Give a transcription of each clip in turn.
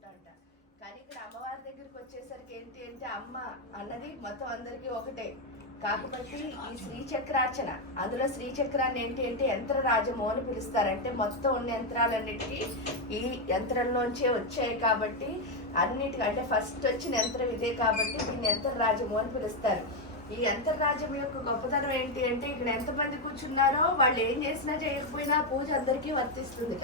చేసుకుంటాంట. కానీ ఇక్కడ అమ్మవారి దగ్గరికి వచ్చేసరికి ఏంటి అంటే అమ్మ అన్నది మొత్తం అందరికీ ఒకటే. కాకపోతే ఈ శ్రీచక్రార్చన, అందులో శ్రీచక్రాన్ని ఏంటి అంటే యంత్రరాజము అని పిలుస్తారంటే మొత్తం ఉన్న యంత్రాలన్నిటికీ ఈ యంత్రంలోంచే వచ్చాయి కాబట్టి అన్నిటికీ అంటే ఫస్ట్ వచ్చిన యంత్రం ఇదే కాబట్టి దీన్ని యంత్రరాజము అని పిలుస్తారు. ఈ యంత్రరాజ్యం యొక్క గొప్పతనం ఏంటి అంటే ఇక్కడ ఎంతమంది కూర్చున్నారో వాళ్ళు ఏం చేసినా చేయకపోయినా పూజ అందరికీ వర్తిస్తుంది.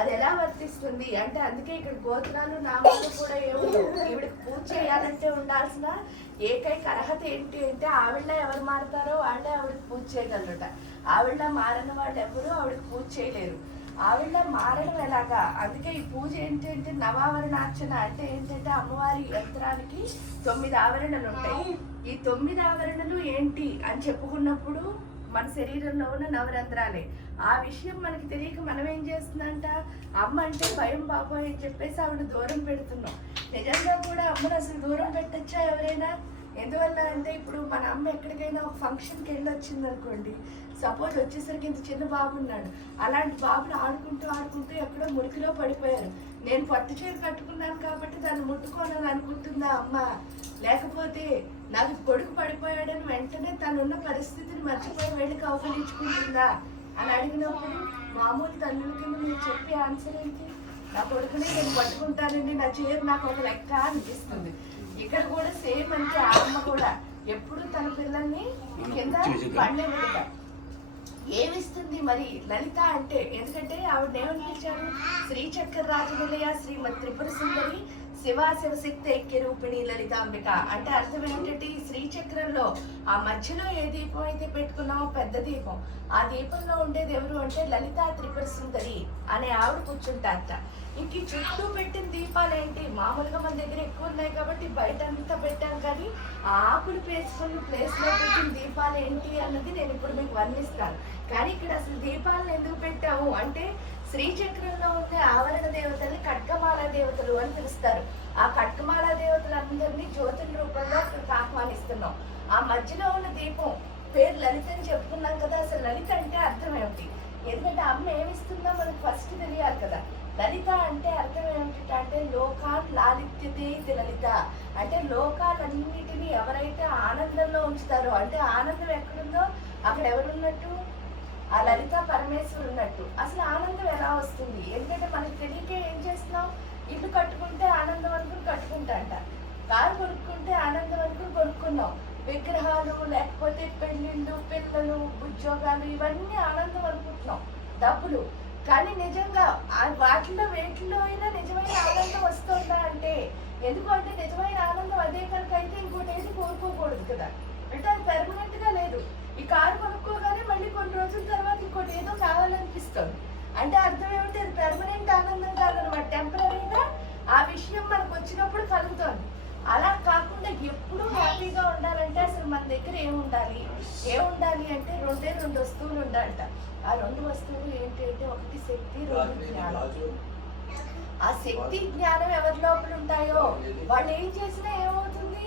అది ఎలా వర్తిస్తుంది అంటే అందుకే ఇక్కడ గోత్రాలు నామాలు కూడా ఏముండవు. ఈవిడికి పూజ చేయాలంటే ఉండాల్సిన ఏకైక అర్హత ఏంటి అంటే ఆవిడ ఎవరు మారుతారో వాళ్ళే ఆవిడకి పూజ చేయగలరట. ఆవిడ మారని వాళ్ళు ఎవరు ఆవిడకి పూజ చేయలేరు. ఆవిడ మారడం ఎలాగా, అందుకే ఈ పూజ ఏంటి అంటే నవావరణార్చన అంటే ఏంటంటే అమ్మవారి యంత్రానికి 9 ఆవరణలు ఉంటాయి. ఈ 9 ఆవరణలు ఏంటి అని చెప్పుకున్నప్పుడు మన శరీరంలో ఉన్న నవరంధ్రాలే. ఆ విషయం మనకి తెలియక మనం ఏం చేస్తుందంట, అమ్మ అంటే భయం బాబోయ్ అని చెప్పేసి ఆవిడ దూరం పెడుతున్నాం. నిజంగా కూడా అమ్మను అసలు దూరం పెట్టచ్చా ఎవరైనా? ఎందువల్ల అంటే ఇప్పుడు మన అమ్మ ఎక్కడికైనా ఒక ఫంక్షన్కి వెళ్ళి వచ్చింది అనుకోండి, సపోజ్ వచ్చేసరికి ఇంత చిన్న బాబు ఉన్నాడు, అలాంటి బాబుని ఆడుకుంటూ ఎక్కడో మురికిలో పడిపోయారు. నేను పట్టు చీర కట్టుకున్నాను కాబట్టి దాన్ని ముట్టుకోనని అనుకుంటుందా అమ్మ? లేకపోతే నాకు కొడుకు పడిపోయాడని వెంటనే తనున్న పరిస్థితిని మర్చిపోయి వెళ్ళి కౌగిలించుకుంటుందా అని అడిగినప్పుడు మామూలు తల్లుల కింద మీరు చెప్పే ఆన్సర్ ఏంటి? నా కొడుకుని నేను పట్టుకుంటానండి, నా చీర నాకు ఒక లెక్క అనిపిస్తుంది. ఇక్కడ కూడా సేమ్ అంటే ఆ అమ్మ కూడా ఎప్పుడు తన పిల్లల్ని కింద పండే విధంగా ఏమిస్తుంది మరి లలిత అంటే. ఎందుకంటే ఆవిడ ఏమనిపించారు, శ్రీచక్ర రాజనిలయ శ్రీమతి త్రిపుర సుందరి శివా శివశక్తి ఐక్య రూపిణి లలితాంబిక అంటే అర్థం ఏంటంటే ఈ శ్రీచక్రంలో ఆ మధ్యలో ఏ దీపం అయితే పెట్టుకున్నామో పెద్ద దీపం, ఆ దీపంలో ఉండేది ఎవరు అంటే లలితా త్రిపుర సుందరి అనే ఆవిడ కూర్చుంటారట. ఇంక చుట్టూ పెట్టిన దీపాలు ఏంటి, మామూలుగా మన దగ్గర ఎక్కువ ఉన్నాయి కాబట్టి బయట అంతా పెట్టాం, కానీ ఆ ఆకులు పేసుకున్న ప్లేస్లో పెట్టిన దీపాలు ఏంటి అన్నది నేను ఇప్పుడు మీకు వర్ణిస్తాను. కానీ ఇక్కడ అసలు దీపాలను ఎందుకు పెట్టాము అంటే శ్రీచక్రంలో ఉండే ఆవరణ దేవతల్ని ఖడ్గమాల దేవతలు అని పిలుస్తారు. ఆ ఖడ్గమాల దేవతలందరినీ జ్యోతుల రూపంలో అక్కడికి ఆహ్వానిస్తున్నాం. ఆ మధ్యలో ఉన్న దీపం పేరు లలిత అని చెప్పుకున్నాం కదా. అసలు లలిత అంటే అర్థం ఏమిటి? ఎందుకంటే అమ్మ ఏమిస్తుందో మనకు ఫస్ట్ తెలియాలి కదా. లలిత అంటే అర్థం ఏమిటి అంటే లోకాన్ లాలిత్యతే ఇది లలిత అంటే లోకాలన్నిటినీ ఎవరైతే ఆనందంలో ఉంచుతారో, అంటే ఆనందం ఎక్కడుందో అక్కడ ఎవరున్నట్టు, ఆ లలిత పరమేశ్వరు ఉన్నట్టు. అసలు ఆనందం ఎలా వస్తుంది? ఎందుకంటే మనకి తెలియకే ఏం చేస్తున్నాం, ఇల్లు కట్టుకుంటే ఆనందం అనుకుని కట్టుకుంటా అంట, కారు కొనుక్కుంటే ఆనందం అనుకుని కొనుక్కున్నాం, విగ్రహాలు లేకపోతే పెళ్ళిళ్ళు పిల్లలు ఉద్యోగాలు ఇవన్నీ ఆనందం అనుకుంటున్నాం, డబ్బులు. కానీ నిజంగా వాటిలో వేటిలో అయినా నిజమైన ఆనందం వస్తుందా అంటే, ఎందుకంటే నిజమైన ఆనందం అదే కనుక అయితే ఇంకోటి ఏది కోరుకోకూడదు కదా. అంటే అది పెర్మనెంట్ గా లేదు. ఈ కారు కొనుక్కోగానే మళ్ళీ కొన్ని రోజుల తర్వాత ఇంకోటి ఏదో కావాలనిపిస్తుంది. అంటే అర్థం ఏమిటి, అది పెర్మనెంట్ ఆనందం కాదనమాట, టెంపరీగా ఆ విషయం మనకు వచ్చినప్పుడు కలుగుతుంది. అలా కాకుండా ఎప్పుడూ హ్యాపీగా ఉండాలంటే అసలు మన దగ్గర ఏముండాలి అంటే 2 వస్తువులు ఉండాలంట. ఆ 2 వస్తువులు ఏంటి అంటే ఒకటి శక్తి, 2 జ్ఞానం. ఆ శక్తి జ్ఞానం ఎవరి లోపల ఉంటాయో వాళ్ళు ఏం చేసినా ఏమవుతుంది,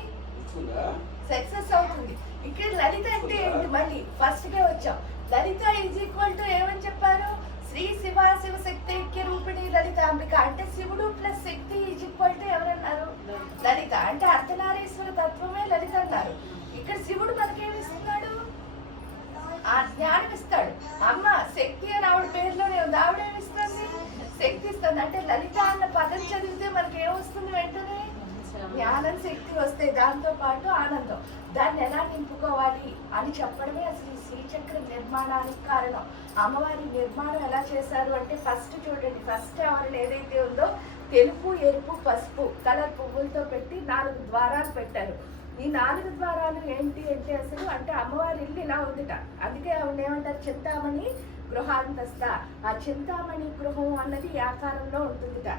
సక్సెస్ అవుతుంది. ఇక్కడ లలిత అంటే ఏంటి, మళ్ళీ ఫస్ట్ గా వచ్చాం. లలిత ఈజ్ ఈక్వల్ టు ఏమని చెప్పారు, శ్రీ శివ శివశక్తి ఐక్య రూపిణి లలితాంబిక అంటే శివుడు plus Shakti is equal to ఎవరన్నారు, లలిత. అంటే అర్ధనారీశ్వర తత్వమే లలిత అన్నారు. ఇక్కడ శివుడు మనకేమిస్తున్నాడు, ఆ జ్ఞానం ఇస్తాడు. అమ్మ శక్తి అని ఆవిడ పేరులోనే ఉంది, ఆవిడేమిస్తుంది, శక్తి ఇస్తుంది. అంటే లలిత అన్న పదం చదివితే మనకి ఏమొస్తుంది, వెంటనే జ్ఞానం శక్తి వస్తాయి, దాంతో పాటు ఆనందం. దాన్ని ఎలా నింపుకోవాలి అని చెప్పడమే అసలు ఈ శ్రీచక్ర నిర్మాణానికి కారణం. అమ్మవారి నిర్మాణం ఎలా చేశారు అంటే ఫస్ట్ చూడండి, ఫస్ట్ ఆవరణ ఏదైతే ఉందో తెలుపు ఎరుపు పసుపు కలర్ పువ్వులతో పెట్టి 4 ద్వారాలు పెట్టారు. ఈ 4 ద్వారాలు ఏంటి అంటే అసలు అంటే అమ్మవారి ఇల్లు ఇలా ఉందిట. అందుకే ఆవిడ ఏమంటారు, చింతామణి గృహాంతస్థ. ఆ చింతామణి గృహం అన్నది ఈ ఆకారంలో ఉంటుందిట.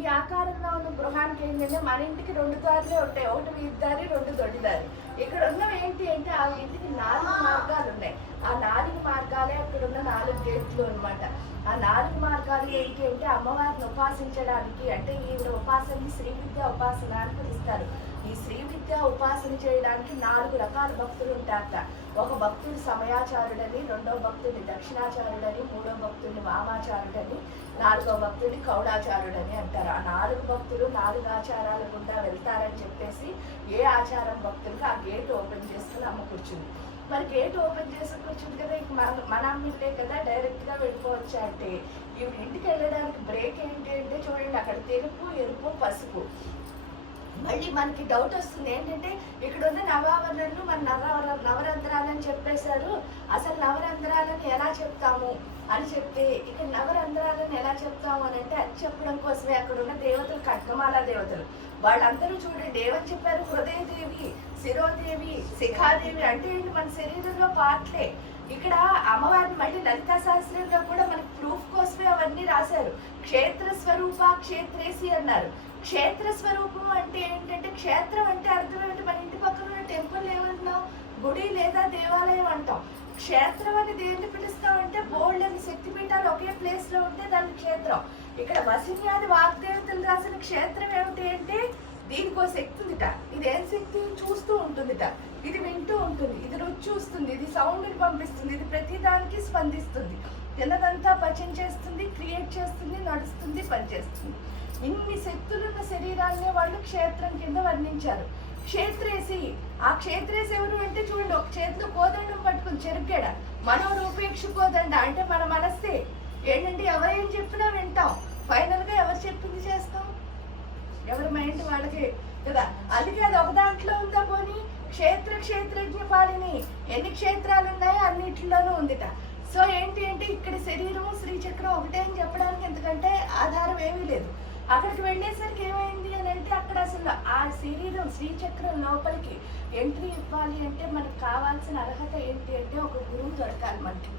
ఈ ఆకారంలో ఉన్న గృహానికి ఏంటంటే మన ఇంటికి 2 దారులే ఉంటాయి, ఒకటి వీధిదారి 2 దొడ్డిదారి. ఇక్కడ ఉన్నవి ఏంటి అంటే ఆ ఇంటికి 4 మార్గాలు ఉన్నాయి. ఆ 4 మార్గాలే అక్కడ ఉన్న 4 గేట్లు అనమాట. ఆ 4 మార్గాలు ఏంటి అంటే అమ్మవారిని ఉపాసించడానికి, అంటే ఈవిడ ఉపాసనని శ్రీ విద్యా ఉపాసన అని పిలుస్తారు. ఈ శ్రీ విద్యా ఉపాసన చేయడానికి 4 రకాల భక్తులు ఉంటారట. ఒక భక్తుడు సమయాచారుడని, రెండో భక్తుడిని దక్షిణాచారుడని, మూడో భక్తుడిని వామాచారుడని, నాలుగో భక్తుడిని కౌడాచారుడని అంటారు. ఆ 4 భక్తులు 4 ఆచారాల గుండా వెళ్తారని చెప్పేసి ఏ ఆచారం భక్తులకి ఆ గేట్ ఓపెన్ చేసుకుని అమ్మ కూర్చుంది. మరి గేట్ ఓపెన్ చేసి కూర్చుంది కదా, ఇంక మన అమ్మింటే కదా డైరెక్ట్గా వెళ్ళిపోవచ్చా అంటే, ఇవి ఇంటికి వెళ్ళడానికి బ్రేక్ ఏంటి అంటే చూడండి, అక్కడ తెలుపు, ఎరుపు, పసుపు. మళ్ళీ మనకి డౌట్ వస్తుంది ఏంటంటే, ఇక్కడ ఉన్న నవావరణలు మన నవరంధ్రాలని చెప్పేశారు, అసలు నవరంధ్రాలని ఎలా చెప్తాము అని చెప్తే, ఇక్కడ నవరంధ్రాలను ఎలా చెప్తాము అని అంటే అది చెప్పడం కోసమే అక్కడ ఉన్న దేవతలు ఖడ్గమాల దేవతలు వాళ్ళందరూ చూడండి ఏమని చెప్పారు, హృదయదేవి, శిరోదేవి, శిఖాదేవి అంటే ఏంటి, మన శరీరంలో పార్ట్లే. ఇక్కడ అమ్మవారిని మళ్ళీ లలితా శాస్త్రంలో కూడా మనకి ప్రూఫ్ కోసమే అవన్నీ రాశారు. క్షేత్ర స్వరూప క్షేత్రేసి అన్నారు. క్షేత్ర స్వరూపం అంటే ఏంటంటే, క్షేత్రం అంటే అర్థం ఏంటి, మన ఇంటి పక్కన ఉన్న టెంపుల్ ఏమంటున్నాం, గుడి లేదా దేవాలయం అంటాం. క్షేత్రం అని దేన్ని పిలుస్తామంటే బోల్డ్ అని శక్తిపీఠాలు ఒకే ప్లేస్ లో ఉంటే దాన్ని క్షేత్రం. ఇక్కడ వసిన్యాది వాగ్దేవతలు రాసిన క్షేత్రం ఏమిటి అంటే, దీనికో శక్తి ఉందిట. ఇదేం శక్తి, చూస్తూ ఉంటుందిట, ఇది వింటూ ఉంటుంది, ఇది రుచి చూస్తుంది, ఇది సౌండ్ని పంపిస్తుంది, ఇది ప్రతిదానికి స్పందిస్తుంది, తిన్నదంతా పచన చేస్తుంది, క్రియేట్ చేస్తుంది, నడుస్తుంది, పనిచేస్తుంది. ఇన్ని శక్తులున్న శరీరాన్ని వాళ్ళు క్షేత్రం కింద వర్ణించారు. క్షేత్రేసి, ఆ క్షేత్రేసి ఎవరు అంటే చూడండి, ఒక చేతిలో కోదండం పట్టుకుని చెరుగడ, మనోరూపేక్ష కోదండ అంటే మన మనస్సే. ఏంటంటే ఎవరేం చెప్పినా వింటాం, ఫైనల్ గా ఎవరు చెప్పింది చేస్తాం, ఎవరి మైండ్ వాళ్ళకి కదా. అందుకే అది ఒక దాంట్లో ఉందా, పోనీ క్షేత్రజ్ఞ పాలిని ఎన్ని క్షేత్రాలు ఉన్నాయో అన్నిటిలోనూ ఉందిట. సో ఏంటి అంటే ఇక్కడ శరీరము శ్రీచక్రం ఒకటే అని చెప్పడానికి ఎందుకంటే ఆధారం ఏమీ లేదు. అక్కడికి వెళ్ళేసరికి ఏమైంది అని అంటే, అక్కడ అసలు ఆ శరీరం శ్రీచక్రం లోపలికి ఎంట్రీ ఇవ్వాలి అంటే మనకు కావాల్సిన అర్హత ఏంటి అంటే, ఒక గురువు దొరకాలి మనకి.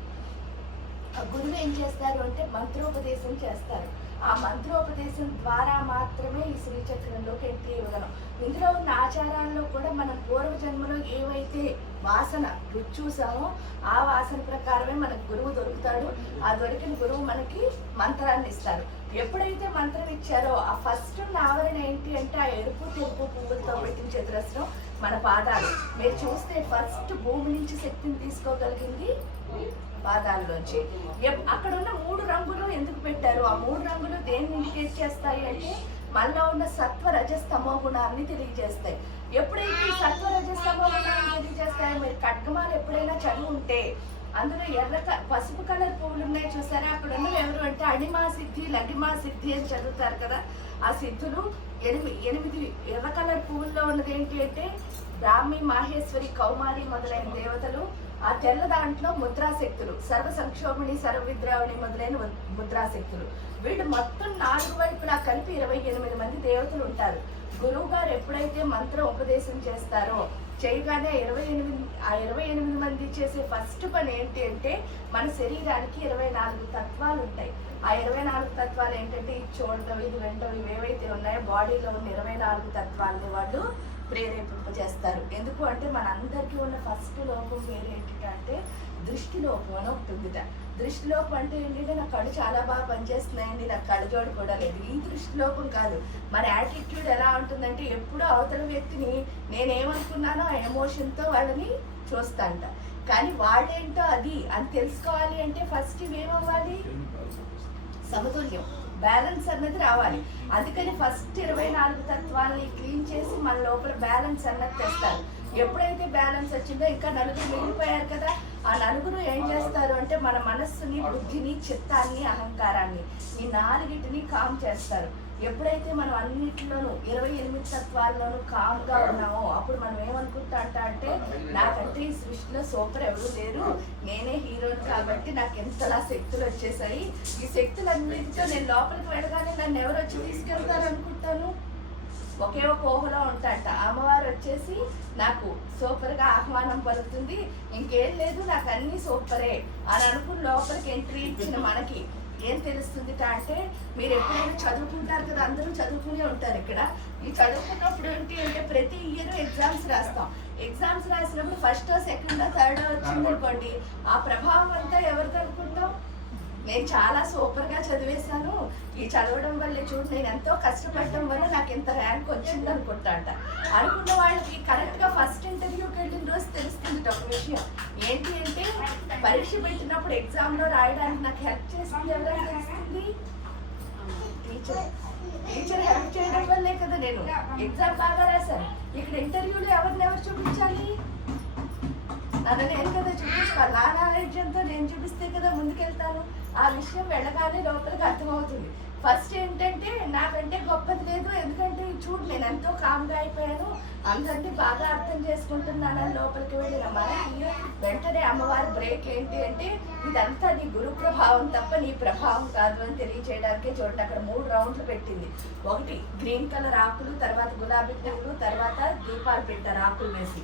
ఆ గురువు ఏం చేస్తారు అంటే మంత్రోపదేశం చేస్తారు. ఆ మంత్రోపదేశం ద్వారా మాత్రమే ఈ శ్రీచక్రంలోకి ఎంట్రీ ఇవ్వగలం. ఇందులో ఉన్న ఆచారాల్లో కూడా మనం పూర్వజన్మలో ఏవైతే వాసన రుచి చూసామో ఆ వాసన ప్రకారమే మనకు గురువు దొరుకుతాడు. ఆ దొరికిన గురువు మనకి మంత్రాన్ని ఇస్తారు. ఎప్పుడైతే మంత్రం ఇచ్చారో ఆ ఫస్ట్ ఆవరణ ఏంటి అంటే, ఆ ఎరుపు తెలుపు పువ్వులతో పెట్టిన చతురస్రం మన పాదాలు. మీరు చూస్తే ఫస్ట్ భూమి నుంచి శక్తిని తీసుకోగలిగింది పాదాల్లోంచి. అక్కడ ఉన్న 3 రంగులు ఎందుకు పెట్టారు, ఆ 3 రంగులు దేన్ని ఇండికేట్ చేస్తాయి అంటే, మనలో ఉన్న సత్వ రజస్తమో గుణాన్ని తెలియజేస్తాయి. ఎప్పుడైతే సత్వ రజస్తమో గుణాన్ని తెలియజేస్తాయో, మీరు ఖడ్గమాలు ఎప్పుడైనా చదివి ఉంటే అందులో పసుపు కలర్ పువ్వులు ఉన్నాయి చూసారా, అక్కడ ఉన్నవి ఎవరు అంటే అణిమా సిద్ధి, లగిమా సిద్ధి అని చదువుతారు కదా. ఆ సిద్ధులు 8 ఎర్ర కలర్ పువ్వుల్లో ఉన్నది ఏంటి అంటే బ్రాహ్మి, మాహేశ్వరి, కౌమారి మొదలైన దేవతలు. ఆ తెల్ల దాంట్లో ముద్రాశక్తులు, సర్వ సంక్షోభిణి, సర్వవిద్రావిణి మొదలైన ముద్రాశక్తులు. వీళ్ళు మొత్తం 4 వైపులా కలిపి 28 మంది దేవతలు ఉంటారు. గురువు గారు ఎప్పుడైతే మంత్రం ఉపదేశం చేస్తారో చేయగానే 28 మంది చేసే ఫస్ట్ పని ఏంటి అంటే, మన శరీరానికి 24 తత్వాలు ఉంటాయి. ఆ 24 తత్వాలు ఏంటంటే, ఇది చూడటం, ఇది వినటం, ఇవేవైతే ఉన్నాయో బాడీలో ఉన్న 24 తత్వాలని వాళ్ళు ప్రేరేపింపజేస్తారు. ఎందుకు అంటే మనందరికీ ఉన్న ఫస్ట్ లోపం ఏంటంటే దృష్టి లోపం అని ఒకటి ఉందిట. దృష్టి లోపం అంటే ఏంటంటే, నా కళ్ళు చాలా బాగా పనిచేస్తున్నాయండి, నాకు కళ్ళజోడు కూడా లేదు. ఈ దృష్టి లోపం కాదు. మన యాటిట్యూడ్ ఎలా ఉంటుందంటే, ఎప్పుడూ అవతల వ్యక్తిని నేనేమనుకున్నానో ఆ ఎమోషన్తో వాళ్ళని చూస్తాంట. కానీ వాళ్ళేంటో అది అని తెలుసుకోవాలి అంటే ఫస్ట్ ఇవేమవ్వాలి, సమతుల్యం, బ్యాలెన్స్ అన్నది రావాలి. అందుకని ఫస్ట్ 24 తత్వాలని క్లీన్ చేసి మన లోపల బ్యాలెన్స్ అన్నది తెస్తారు. ఎప్పుడైతే బ్యాలెన్స్ వచ్చిందో ఇంకా 4 మిగిలిపోయారు కదా, ఆ 4 ఏం చేస్తారు అంటే మన మనస్సుని, బుద్ధిని, చిత్తాన్ని, అహంకారాన్ని, ఈ 4టిని కామ్ చేస్తారు. ఎప్పుడైతే మనం అన్నిటిలోనూ 28 తత్వాల్లోనూ కామ్గా ఉన్నామో అప్పుడు మనం ఏమనుకుంటా అంటే, నాకంటే ఈ సృష్టిలో సూపర్ ఎవరు లేరు, నేనే హీరోని కాబట్టి నాకు ఎంతలా శక్తులు వచ్చేసాయి, ఈ శక్తులన్నిటితో నేను లోపలికి వెళ్ళగానే నన్ను ఎవరు వచ్చి తీసుకెళ్తారు అనుకుంటాను. ఒకే ఒక ఊహలో ఉంటాంట, అమ్మవారు వచ్చేసి నాకు సూపర్గా ఆహ్వానం పలుకుతుంది, ఇంకేం లేదు నాకు అన్నీ సూపరే అని అనుకుని లోపలికి ఎంట్రీ ఇచ్చిన మనకి ఏం తెలుస్తుంది అంటే, మీరు ఎప్పుడైనా చదువుకుంటారు కదా, అందరూ చదువుకునే ఉంటారు. ఇక్కడ ఈ చదువుకున్నప్పుడు ఏంటి అంటే ప్రతి ఇయర్ ఎగ్జామ్స్ రాస్తాం. ఎగ్జామ్స్ రాసినప్పుడు ఫస్టో, సెకండో, థర్డో వచ్చింది అనుకోండి, ఆ ప్రభావం అంతా ఎవరిది అనుకుంటాం, నేను చాలా సూపర్గా చదివేశాను, ఈ చదవడం వల్ల చూడు నేను ఎంతో కష్టపడటం వల్ల నాకు ఇంత ర్యాంక్ వచ్చింది అనుకుంటాంట. అనుకున్న వాళ్ళకి కరెక్ట్గా ఫస్ట్ ఇంటర్వ్యూకి వెళ్ళిన రోజు తెలుస్తుంది ఒక విషయం ఏంటి అంటే, పరీక్ష పెట్టినప్పుడు ఎగ్జామ్లో రాయడానికి నాకు హెల్ప్ చేసింది ఎవరైనా తెలుస్తుంది? టీచర్ హెల్ప్ చేయడం వల్లే కదా నేను ఎగ్జామ్ బాగా రాశాను. ఇక్కడ ఇంటర్వ్యూలో ఎవరు చూపించాలి? నన్ను నేను కదా చూపించుకోవాలి. నా నాలెడ్జ్తో నేను చూపిస్తే కదా ముందుకెళ్తాను. ఆ విషయం వెళ్ళగానే లోపలికి అర్థమవుతుంది. ఫస్ట్ ఏంటంటే నాకంటే గొప్పది లేదు, ఎందుకంటే చూడు నేను ఎంతో కామ్గా అయిపోయాను, అందరినీ బాగా అర్థం చేసుకుంటున్నానని లోపలికి వెళ్ళిన మనకి వెంటనే అమ్మవారి బ్రేక్ ఏంటి అంటే, ఇదంతా నీ గురు ప్రభావం తప్ప నీ ప్రభావం కాదు అని తెలియజేయడానికే. చూడండి అక్కడ 3 రౌండ్లు పెట్టింది. ఒకటి గ్రీన్ కలర్ ఆకులు, తర్వాత గులాబీ పువ్వులు, తర్వాత దీపాలు పెట్టారు ఆకులు వేసి.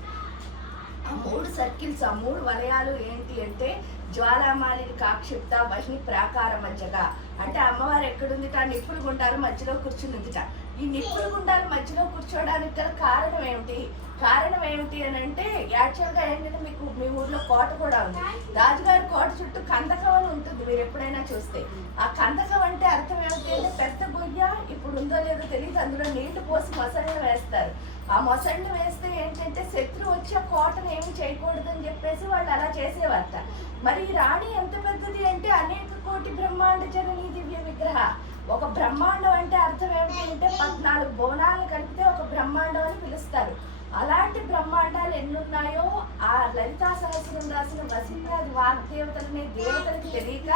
ఆ 3 సర్కిల్స్, ఆ 3 వలయాలు ఏంటి అంటే జ్వాలామాలిని కాక్షిప్త వహిని ప్రాకార మధ్యగా. అంటే అమ్మవారు ఎక్కడుందిట? నిప్పులు గుండాలు మధ్యలో కూర్చుందిట. ఈ నిప్పులు గుండాలు మధ్యలో కూర్చోవడానికి గల కారణం ఏమిటి? కారణం ఏమిటి అని అంటే, యాక్చువల్గా ఏంటంటే మీకు మీ ఊర్లో కోట కూడా ఉంది. రాజుగారి కోట చుట్టూ కందకం అని ఉంటుంది, మీరు ఎప్పుడైనా చూస్తే. ఆ కందకం అంటే అర్థం ఏమిటి అంటే పెద్ద గొయ్య, ఇప్పుడు ఉందో లేదో తెలియదు, అందులో నీళ్లు పోసి మొసళ్ళను వేస్తారు. ఆ మొసళ్ళను వేస్తే ఏంటంటే శత్రువు వచ్చి ఆ కోటను ఏమి చేయకూడదని చెప్పేసి వాళ్ళు అలా చేసేవారట. మరి ఈ రాణి ఎంత పెద్దది అంటే అనేక కోటి బ్రహ్మాండ జననీ దివ్య విగ్రహ. ఒక బ్రహ్మాండం అంటే అర్థం ఏమిటి అంటే 14 భువనాలను కలిపితే ఒక బ్రహ్మాండం అని పిలుస్తారు. అలాంటి బ్రహ్మాండాలు ఎన్నున్నాయో ఆ లలితా సహస్రం రాసిన వసింహాది వాగ్దేవతలనే దేవతలకి తెలియక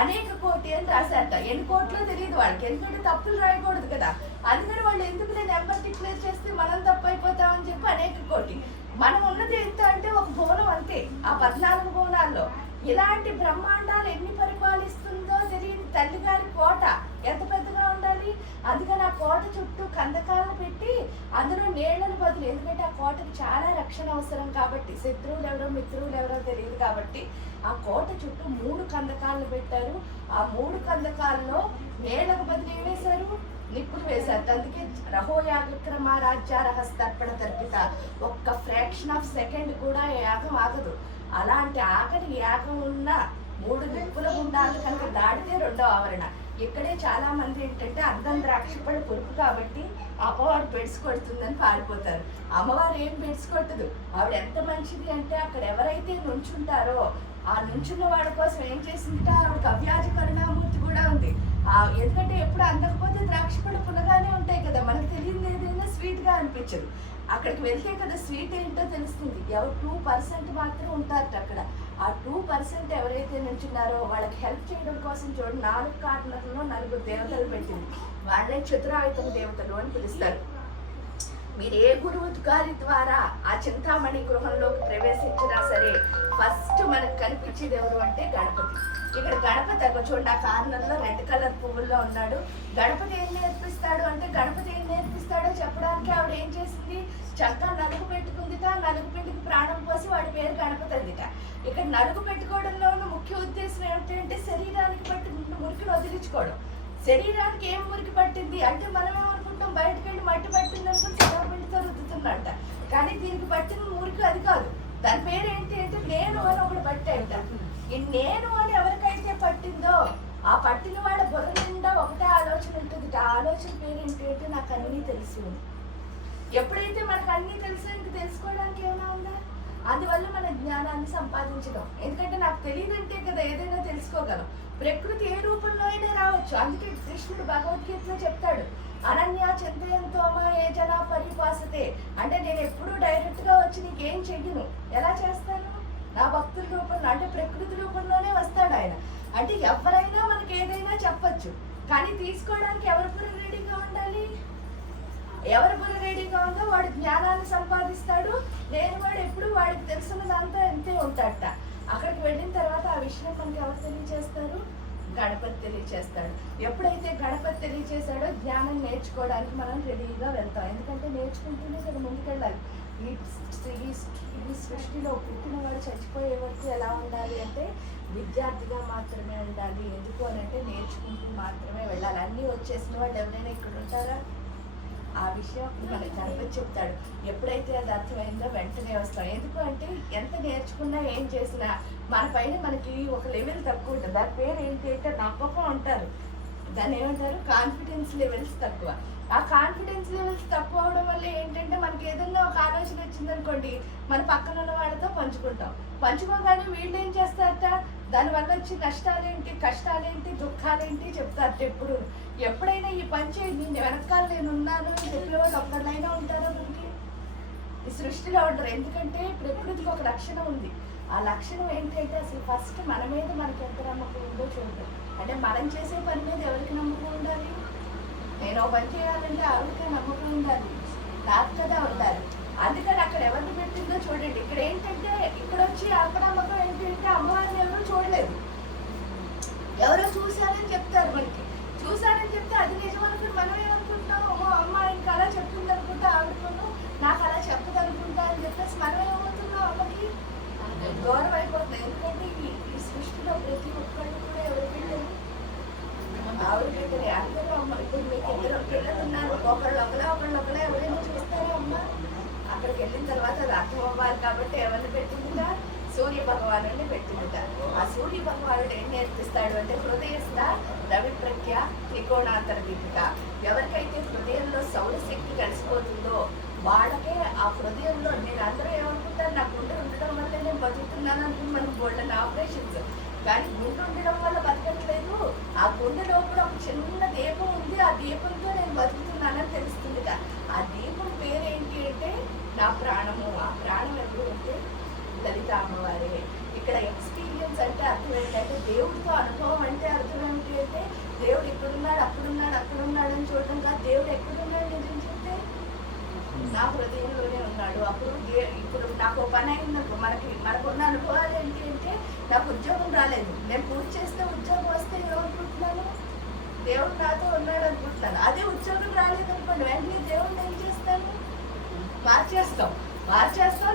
అనేక కోటి అని రాశారట. ఎన్ని కోట్లో తెలియదు వాళ్ళకి, ఎందుకంటే తప్పులు రాయకూడదు కదా. అందుకని వాళ్ళు ఎందుకు నెంబర్ డిక్లేర్ చేస్తే మనం తప్పు అయిపోతామని చెప్పి అనేక కోటి. మనం ఉన్నది ఎంత అంటే ఒక భువనం అంతే. ఆ 14 భువనాల్లో ఇలాంటి బ్రహ్మాండాలు ఎన్ని పరిపాలిస్తుందో తెలియని తల్లిగారి కోట ఎంత పెద్దగా ఉండాలి. అందుకని ఆ కోట చుట్టూ కందకాలను పెట్టి అందులో నీళ్లను బదులు, ఎందుకంటే ఆ కోటకి చాలా రక్షణ అవసరం కాబట్టి, శత్రువులు ఎవరో మిత్రువులు ఎవరో తెలియదు కాబట్టి ఆ కోట చుట్టూ 3 కందకాలను పెట్టారు. ఆ 3 కందకాల్లో నీళ్లకు బదులు ఏం వేశారు? నిప్పులు వేశారు. అందుకే రహోయాగక్రమ రాజ్య రహస్తర్పణ తర్పిత. ఒక్క ఫ్రాక్షన్ ఆఫ్ సెకండ్ కూడా యాగం ఆగదు. అలాంటి ఆఖరి యాగం ఉన్న 3 నిప్పుల గుండాలు కనుక దాడితే 2వ ఆవరణ. ఇక్కడే చాలా మంది ఏంటంటే అర్థం ద్రాక్షపడి పురుపు కాబట్టి అమ్మవారు బెడ్స్ కొడుతుందని పారిపోతారు. అమ్మవారు ఏం బెడ్స్ కొట్టదు. ఆవిడ ఎంత మంచిది అంటే అక్కడ ఎవరైతే నుంచుంటారో ఆ నుంచున్న వాడి కోసం ఏం చేసిందిట, ఆవిడ అవ్యాజ కరుణామూర్తి కూడా ఉంది. ఎందుకంటే ఎప్పుడు అందకపోతే ద్రాక్షపడి పుల్లగానే ఉంటాయి కదా, మనకు తెలియదు ఏదైనా స్వీట్గా అనిపించదు. అక్కడికి వెళ్తే కదా స్వీట్ ఏంటో తెలుస్తుంది. ఎవరు 2% మాత్రం ఉంటారట అక్కడ. ఆ 2% ఎవరైతే నుంచున్నారో వాళ్ళకి హెల్ప్ చేయడం కోసం చూడండి 4 కార్నర్లలో 4 దేవతలు పెట్టింది. వాళ్ళే చతురాయుధం దేవతలు అని పిలుస్తారు. మీరు ఏ గురువు గారి ద్వారా ఆ చింతామణి గృహంలోకి ప్రవేశించినా సరే ఫస్ట్ మనకు కనిపించేది ఎవరు అంటే గణపతి. ఇక్కడ గణపతి అక్కడ చూడండి ఆ కార్నర్లో రెడ్ కలర్ పువ్వుల్లో ఉన్నాడు. గణపతి ఏం నేర్పిస్తాడు అంటే, గణపతి ఏం నేర్పిస్తాడో చెప్పడానికి ఆవిడ ఏం చేసింది, చక్కగా నలుగు పెట్టుకుందిట. నలుగు పిండికి ప్రాణం పోసి వాడి పేరు గణపతి అందిట. ఇక్కడ నలుగు పెట్టుకోవడంలో ఉన్న ముఖ్య ఉద్దేశం ఏమిటంటే శరీరానికి పట్టి మురికిని వదిలించుకోవడం. శరీరానికి ఏం మురికి పట్టింది అంటే మనమేమనుకుంటాం, బయటకు వెళ్ళి మట్టి పట్టిందనుకుని శనగపిండితో రుద్దుతున్నట్ట. కానీ దీనికి పట్టిన మురికి అది కాదు. దాని పేరు ఏంటి అంటే నేను అని ఒకటి పట్టాట. ఈ నేను అని ఎవరికైతే పట్టిందో ఆ పట్టిన వాడు బుర్ర నిండా ఒకటే ఆలోచన ఉంటుంది. ఆ ఆలోచన పేరు ఏంటి అంటే నాకు అన్నీ తెలుసు. ఎప్పుడైతే మనకు అన్నీ తెలుసు ఇంక తెలుసుకోవడానికి ఏమైనా ఉందా? అందువల్ల మన జ్ఞానాన్ని సంపాదించడం. ఎందుకంటే నాకు తెలియదంటే కదా ఏదైనా తెలుసుకోగలం. ప్రకృతి ఏ రూపంలో అయినా రావచ్చు. అందుకే కృష్ణుడు భగవద్గీతలో చెప్తాడు, అనన్య చింతయంతోమా ఏ జన పరిపాసతే. అంటే నేను ఎప్పుడూ డైరెక్ట్గా వచ్చి నీకేం చెయ్యను. ఎలా చేస్తాను? నా భక్తుల రూపంలో, అంటే ప్రకృతి రూపంలోనే వస్తాడు ఆయన. అంటే ఎవరైనా మనకి ఏదైనా చెప్పచ్చు, కానీ తీసుకోవడానికి ఎవరి బుర్ర రెడీగా ఉండాలి. ఎవరి బుర్ర రెడీగా ఉందో వాడు జ్ఞానాన్ని సంపాదిస్తాడు. లేని వాడు ఎప్పుడు వాడికి తెలుసున్నదంతా ఎంతే ఉంటాడట. అక్కడికి వెళ్ళిన తర్వాత ఆ విషయం మనకి ఎవరు తెలియజేస్తారు? గణపతి తెలియచేస్తాడు. ఎప్పుడైతే గణపతి తెలియచేశాడో జ్ఞానం నేర్చుకోవడానికి మనం రెడీగా వెళ్తాం. ఎందుకంటే నేర్చుకుంటూనే కదా ముందుకెళ్ళాలి. ఈ సృష్టిలో పుట్టినవాడు చచ్చిపోయే వరకు ఎలా ఉండాలి అంటే విద్యార్థిగా మాత్రమే ఉండాలి. ఎందుకు అని అంటే నేర్చుకుంటూ మాత్రమే వెళ్ళాలి. అన్నీ వచ్చేసిన వాళ్ళు ఎవరైనా ఇక్కడ ఉంటారా? ఆ విషయం అప్పుడు మనకి గణపతి చెప్తాడు. ఎప్పుడైతే అది అర్థమైందో వెంటనే వస్తాం. ఎందుకు అంటే ఎంత నేర్చుకున్నా ఏం చేసినా మన పైన మనకి ఒక లెవెల్ తక్కువ ఉంటుంది. దాని పేరు ఏంటి అంటే నమ్మకం అంటారు. దాన్ని ఏమంటారు? కాన్ఫిడెన్స్ లెవెల్స్ తక్కువ. ఆ కాన్ఫిడెన్స్ లెవెల్స్ తక్కువ అవడం వల్ల ఏంటంటే మనకి ఏదన్నా ఒక ఆలోచన వచ్చిందనుకోండి, మన పక్కన ఉన్న వాళ్ళతో పంచుకుంటాం. పంచుకోగానే వీళ్ళు ఏం చేస్తారట, దానివల్ల వచ్చి నష్టాలేంటి, కష్టాలేంటి, దుఃఖాలేంటి చెప్తారట. ఎప్పుడైనా ఈ పని చేయండి, వెనకాల నేను ఉన్నాను అని చెప్పిన వాళ్ళు ఒక్కరినైనా ఉంటారా మనకి? ఈ సృష్టిలో ఉంటారు. ఎందుకంటే ప్రకృతికి ఒక లక్షణం ఉంది. ఆ లక్షణం ఏంటంటే అసలు ఫస్ట్ మన మీద మనకి ఎంత నమ్మకం ఉందో చూడటం. అంటే మనం చేసే పని మీద ఎవరికి నమ్మకం ఉండాలి? నేను పని చేయాలంటే ఆవిడకే నమ్మకం ఉండాలి, నాకు కదా ఉండాలి. అందుకని అక్కడ ఎవరిని పెట్టిందో చూడండి. ఇక్కడ ఏంటంటే ఇక్కడ వచ్చి అపనమ్మకం ఏంటంటే అమ్మవారిని ఎవరూ చూడలేదు, ఎవరో చూశారని చెప్తారు. మనకి చూశారని చెప్తే అది నిజం అనుకుంటే మనం ఏమనుకుంటాం? అమ్మ ఇంకా అలా చెప్తుంది అనుకుంటా, ఆవిడకును నాకు అలా చెప్పదు అనుకుంటా అని చెప్పేసి మనం ఏమవుతున్నాం? అమ్మకి దూరం అయిపోతుంది. ఎందుకంటే ఈ సృష్టిలో ప్రతి ఒక్కళ్ళు కూడా ఎవరు పెట్టారు? ఆవిడ పెట్టారు. అందరూ అమ్మ. ఇప్పుడు మీకు ఇద్దరు పిల్లలు ఉన్నారు, ఒకళ్ళు ఒకళ్ళే ఎవరైనా చూస్తారా అమ్మ? అక్కడికి వెళ్ళిన తర్వాత అది అర్థం అవ్వాలి కాబట్టి ఎవరిని పెట్టిందిగా? సూర్య భగవానుడిని పెట్టిందిట. ఆ సూర్య భగవానుడు ఏం నేర్పిస్తాడు అంటే హృదయస్థ రవి ప్రజ్ఞ త్రికోణాంతర దీపిక. ఎవరికైతే హృదయంలో సౌరశక్తి కలిసిపోతుందో వాళ్ళకే ఆ హృదయంలో, నేను అందరూ ఏమనుకుంటారు, నా గుండె ఉండడం వల్ల నేను బతుకుతున్నాను అనుకుని మనకు గోల్డెన్ ఆపరేషన్స్, కానీ గుండె ఉండడం వల్ల బతకట్లేదు. ఆ గుండె లోపల ఒక చిన్న దీపం ఉంది, ఆ దీపంతో నేను బతుకుతున్నానని తెలుస్తుంది. ఆ దీపం పేరేంటి అంటే నా ప్రాణము. ఆ ప్రాణం ఎప్పుడు అంటే లలిత అమ్మవారే. ఇక్కడ ఎక్స్పీరియన్స్ అంటే అర్థం ఏంటంటే దేవుడితో అనుభవం అంటే అర్థం ఏమిటి అంటే దేవుడు ఇక్కడున్నాడు, అక్కడున్నాడు అని చూడటం కాదు. దేవుడు ఎక్కడున్నాడు నిజం చెప్తే నా హృదయంలోనే ఉన్నాడు. అప్పుడు ఇప్పుడు నాకు పని అయిందనుకో, మనకున్న అనుభవాలు ఏంటి అంటే నాకు ఉద్యోగం రాలేదు, నేను పూజ చేస్తే ఉద్యోగం వస్తే ఏమనుకుంటున్నాను? దేవుడు నాతో ఉన్నాడు అనుకుంటున్నాను. అదే ఉద్యోగం రాలేదనుకోండి, వెంటనే దేవుడిని ఏం చేస్తాను? మార్చేస్తాం,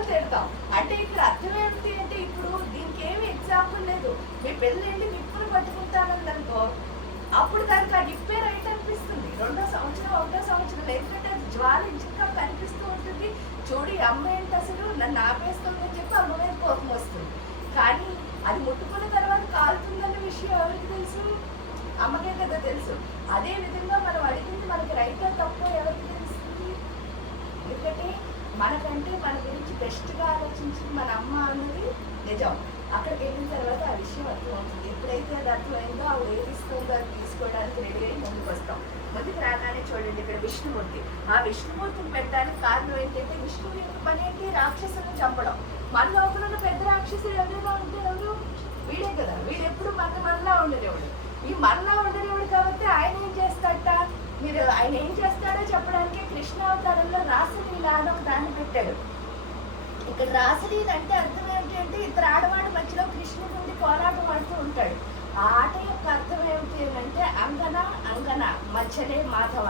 తిడతాం. అంటే ఇక్కడ అర్థం ఏమిటి అంటే ఇప్పుడు దీనికి ఏమి ఎగ్జాంపుల్ లేదు. మీ పెళ్ళేంటి నిప్పులు పట్టుకుంటానని అనుకో, అప్పుడు దానికి ఆ నిప్పే రైట్ అనిపిస్తుంది. 2వ సంవత్సరం 1వ సంవత్సరం ఎందుకంటే అది జ్వాల ఇంకా కనిపిస్తూ ఉంటుంది. చూడు ఈ అమ్మ ఏంటి అసలు నన్ను ఆపేస్తుంది అని చెప్పి అమ్మ మీద కోపం వస్తుంది. కానీ అది ముట్టుకున్న తర్వాత కాలుతుందన్న విషయం ఎవరికి తెలుసు? అమ్మకే కదా తెలుసు. అదే విధంగా మనం అడిగింది మనకి రైటో తప్పో ఎవరికి తెలుస్తుంది? ఎందుకంటే మనకంటే మన గురించి బెస్ట్గా ఆలోచించింది మన అమ్మ అన్నది నిజం. అక్కడికి వెళ్ళిన తర్వాత ఆ విషయం అర్థమవుతుంది. ఎప్పుడైతే అది అర్థమైందో ఆవిడ ఏది ఇస్తుందో అది తీసుకోవడానికి రెడీ అయ్యి ముందుకు వస్తాం. ముందుకు రాగానే చూడండి ఇక్కడ విష్ణుమూర్తి. ఆ విష్ణుమూర్తిని పెట్టడానికి కారణం ఏంటంటే విష్ణువు యొక్క పని ఏంటి? రాక్షసులను చంపడం. మన లోపల ఉన్న పెద్ద రాక్షసులు ఎవరైనా ఉంటే ఎవరు? వీడే కదా. వీడు ఎప్పుడు మనలా ఉండేవాడు. ఈ మనలా ఉండేవాడు కాబట్టి ఆయన ఏం చేస్తాడట? ఆయన ఏం చేస్తాడో చెప్పడానికి కృష్ణావతారంలో రాసలీల అని ఒక దాన్ని పెట్టాడు. ఇక్కడ రాసలీల అంటే అర్థం ఏమిటి అంటే ఇద్దరు ఆడవాడు మధ్యలో కృష్ణుడు ఉండి పోరాటం ఆడుతూ ఉంటాడు. ఆ ఆట యొక్క అర్థం ఏమిటి అంటే అంగన మధ్యలే మాధవ.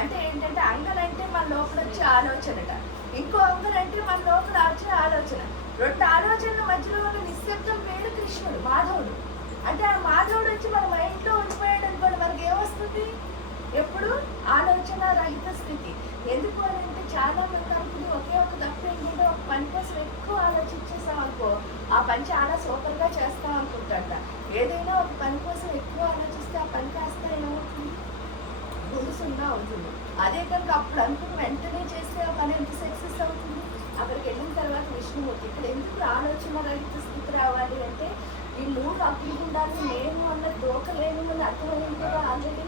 అంటే ఏంటంటే అంగన అంటే మన లోపల వచ్చే ఆలోచనట, ఇంకో అంగన అంటే మన లోపల వచ్చే ఆలోచన. 2 ఆలోచనల మధ్యలో ఉన్న నిశ్శబ్దం పేరు కృష్ణుడు, మాధవుడు. అంటే ఆ మాధవుడు వచ్చి మన మైండ్లో ఉండిపోయాడు అనుకోండి, మనకి ఏమొస్తుంది? ఎప్పుడు ఆలోచన రహిత స్థితి. ఎందుకు అని అంటే చాలా మంది అనుకుని ఒకే ఒక తప్పు ఏంటంటే ఒక పని కోసం ఎక్కువ ఆలోచించేసాం అనుకో, ఆ పని చాలా సూపర్గా చేస్తాం అనుకుంటాడ. ఏదైనా ఒక పని కోసం ఎక్కువ ఆలోచిస్తే ఆ పని కాస్త ఏమవుతుంది? గురుసుందా అవుతుంది. అదే కనుక అప్పుడు అనుకుని వెంటనే చేస్తే ఆ పని ఎంత సక్సెస్ అవుతుంది? అక్కడికి వెళ్ళిన తర్వాత విష్ణుమూర్తి ఇక్కడ ఎందుకు ఆలోచన రహిత స్థితి రావాలి అంటే ఈ 3 అగ్నిగుండాలు నేను అన్న దోకలేను అని అర్థమైంది కదా ఆల్రెడీ.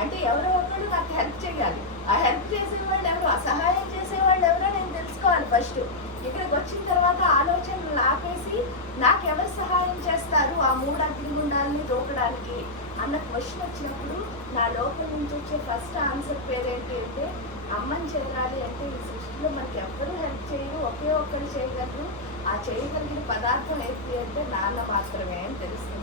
అంటే ఎవరో ఒకరు నాకు హెల్ప్ చేయాలి. ఆ హెల్ప్ చేసేవాళ్ళు ఎవరు, ఆ సహాయం చేసేవాళ్ళు ఎవరో నేను తెలుసుకోవాలి ఫస్ట్. ఇక్కడికి వచ్చిన తర్వాత ఆలోచనలు ఆపేసి నాకు ఎవరు సహాయం చేస్తారు ఆ 3 అగ్నిగుండాలని దూకడానికి అన్న క్వశ్చన్ వచ్చినప్పుడు నా లోపల నుంచి వచ్చే ఫస్ట్ ఆన్సర్ పేరేంటి అంటే అమ్మని చేయాలి. అంటే ఈ సృష్టిలో మనకి ఎవ్వరూ హెల్ప్ చేయరు, ఒకే ఒక్కరు చేయగలరు. ఆ చేయగలిగిన పదార్థం ఏంటి అంటే నాన్న మాత్రమే అని తెలుస్తుంది.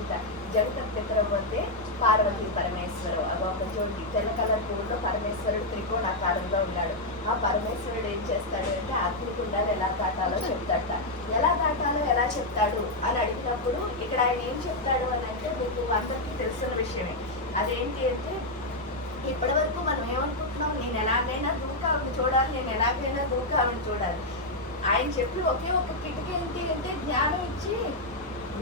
జగత్ పితరవద్దే పార్వతీ పరమేశ్వరు. అదొక జ్యోతి. తెల్ల కలర్ పూల్లో పరమేశ్వరుడు త్రికోణాకారంలో ఉన్నాడు. ఆ పరమేశ్వరుడు ఏం చేస్తాడు అంటే అగ్నిగుండాలు ఎలా దాటాలో చెప్తాడట. ఎలా దాటాలో ఎలా చెప్తాడు అని అడిగినప్పుడు ఇక్కడ ఆయన ఏం చెప్తాడు అని అంటే మీకు అందరికీ తెలిసిన విషయమే. అదేంటి అంటే ఇప్పటి వరకు మనం ఏమనుకుంటున్నాం, నేను ఎలాగైనా దూకావిని చూడాలి, నేను ఎలాగైనా దూకావిని చూడాలి. ఆయన చెప్పి ఒకే ఒక కిటికీ ఏంటి అంటే జ్ఞానం ఇచ్చి,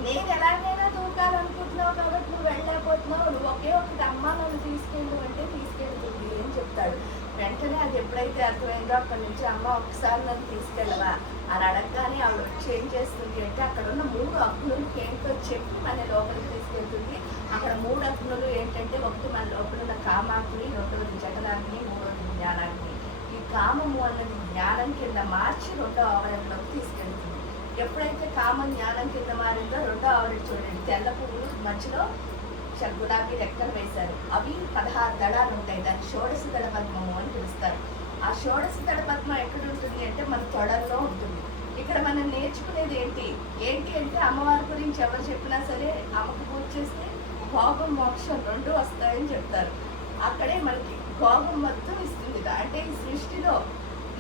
నేను ఎలాగైనా దూకాలనుకుంటున్నావు కాబట్టి నువ్వు వెళ్ళలేకపోతున్నావు, నువ్వు ఒకే ఒకటి అమ్మ నన్ను తీసుకెళ్ళు అంటే తీసుకెళ్తుంది అని చెప్తాడు. వెంటనే అది ఎప్పుడైతే అర్థమైందో అక్కడి నుంచి అమ్మ ఒకసారి నన్ను తీసుకెళ్ళవా అని అడగగానే ఆవిడ వచ్చి ఏం చేస్తుంది అంటే అక్కడ ఉన్న 3 అగ్నులు ఏంటో చెప్పి మన లోపలికి తీసుకెళ్తుంది. అక్కడ 3 అగ్నులు ఏంటంటే, ఒకటి మన లోపల ఉన్న కామాగ్ని, రెండవది జగనాగ్ని, మూడవది జ్ఞానాగ్ని. ఈ కామము అన్నది జ్ఞానం కింద మార్చి 2వ ఆవరణలోకి తీసుకెళ్తుంది. ఎప్పుడైతే కామం జ్ఞానం కింద మారిందో 2వ ఆవరణ చూడండి, తెల్ల పువ్వులు మధ్యలో గులాబీ రెక్కలు వేశారు. అవి 16 దళాలు ఉంటాయి. దాన్ని షోడశ దళ పద్మము అని పిలుస్తారు. ఆ షోడశ దళ పద్మం ఎక్కడ ఉంటుంది అంటే మన తొడల్లో ఉంటుంది. ఇక్కడ మనం నేర్చుకునేది ఏంటి అంటే అమ్మవారి గురించి ఎవరు చెప్పినా సరే అమ్మకు పూజ చేస్తే భోగం మోక్షం 2 వస్తాయని చెప్తారు. అక్కడే మనకి భోగం మొత్తం ఇస్తుంది. అంటే ఈ సృష్టిలో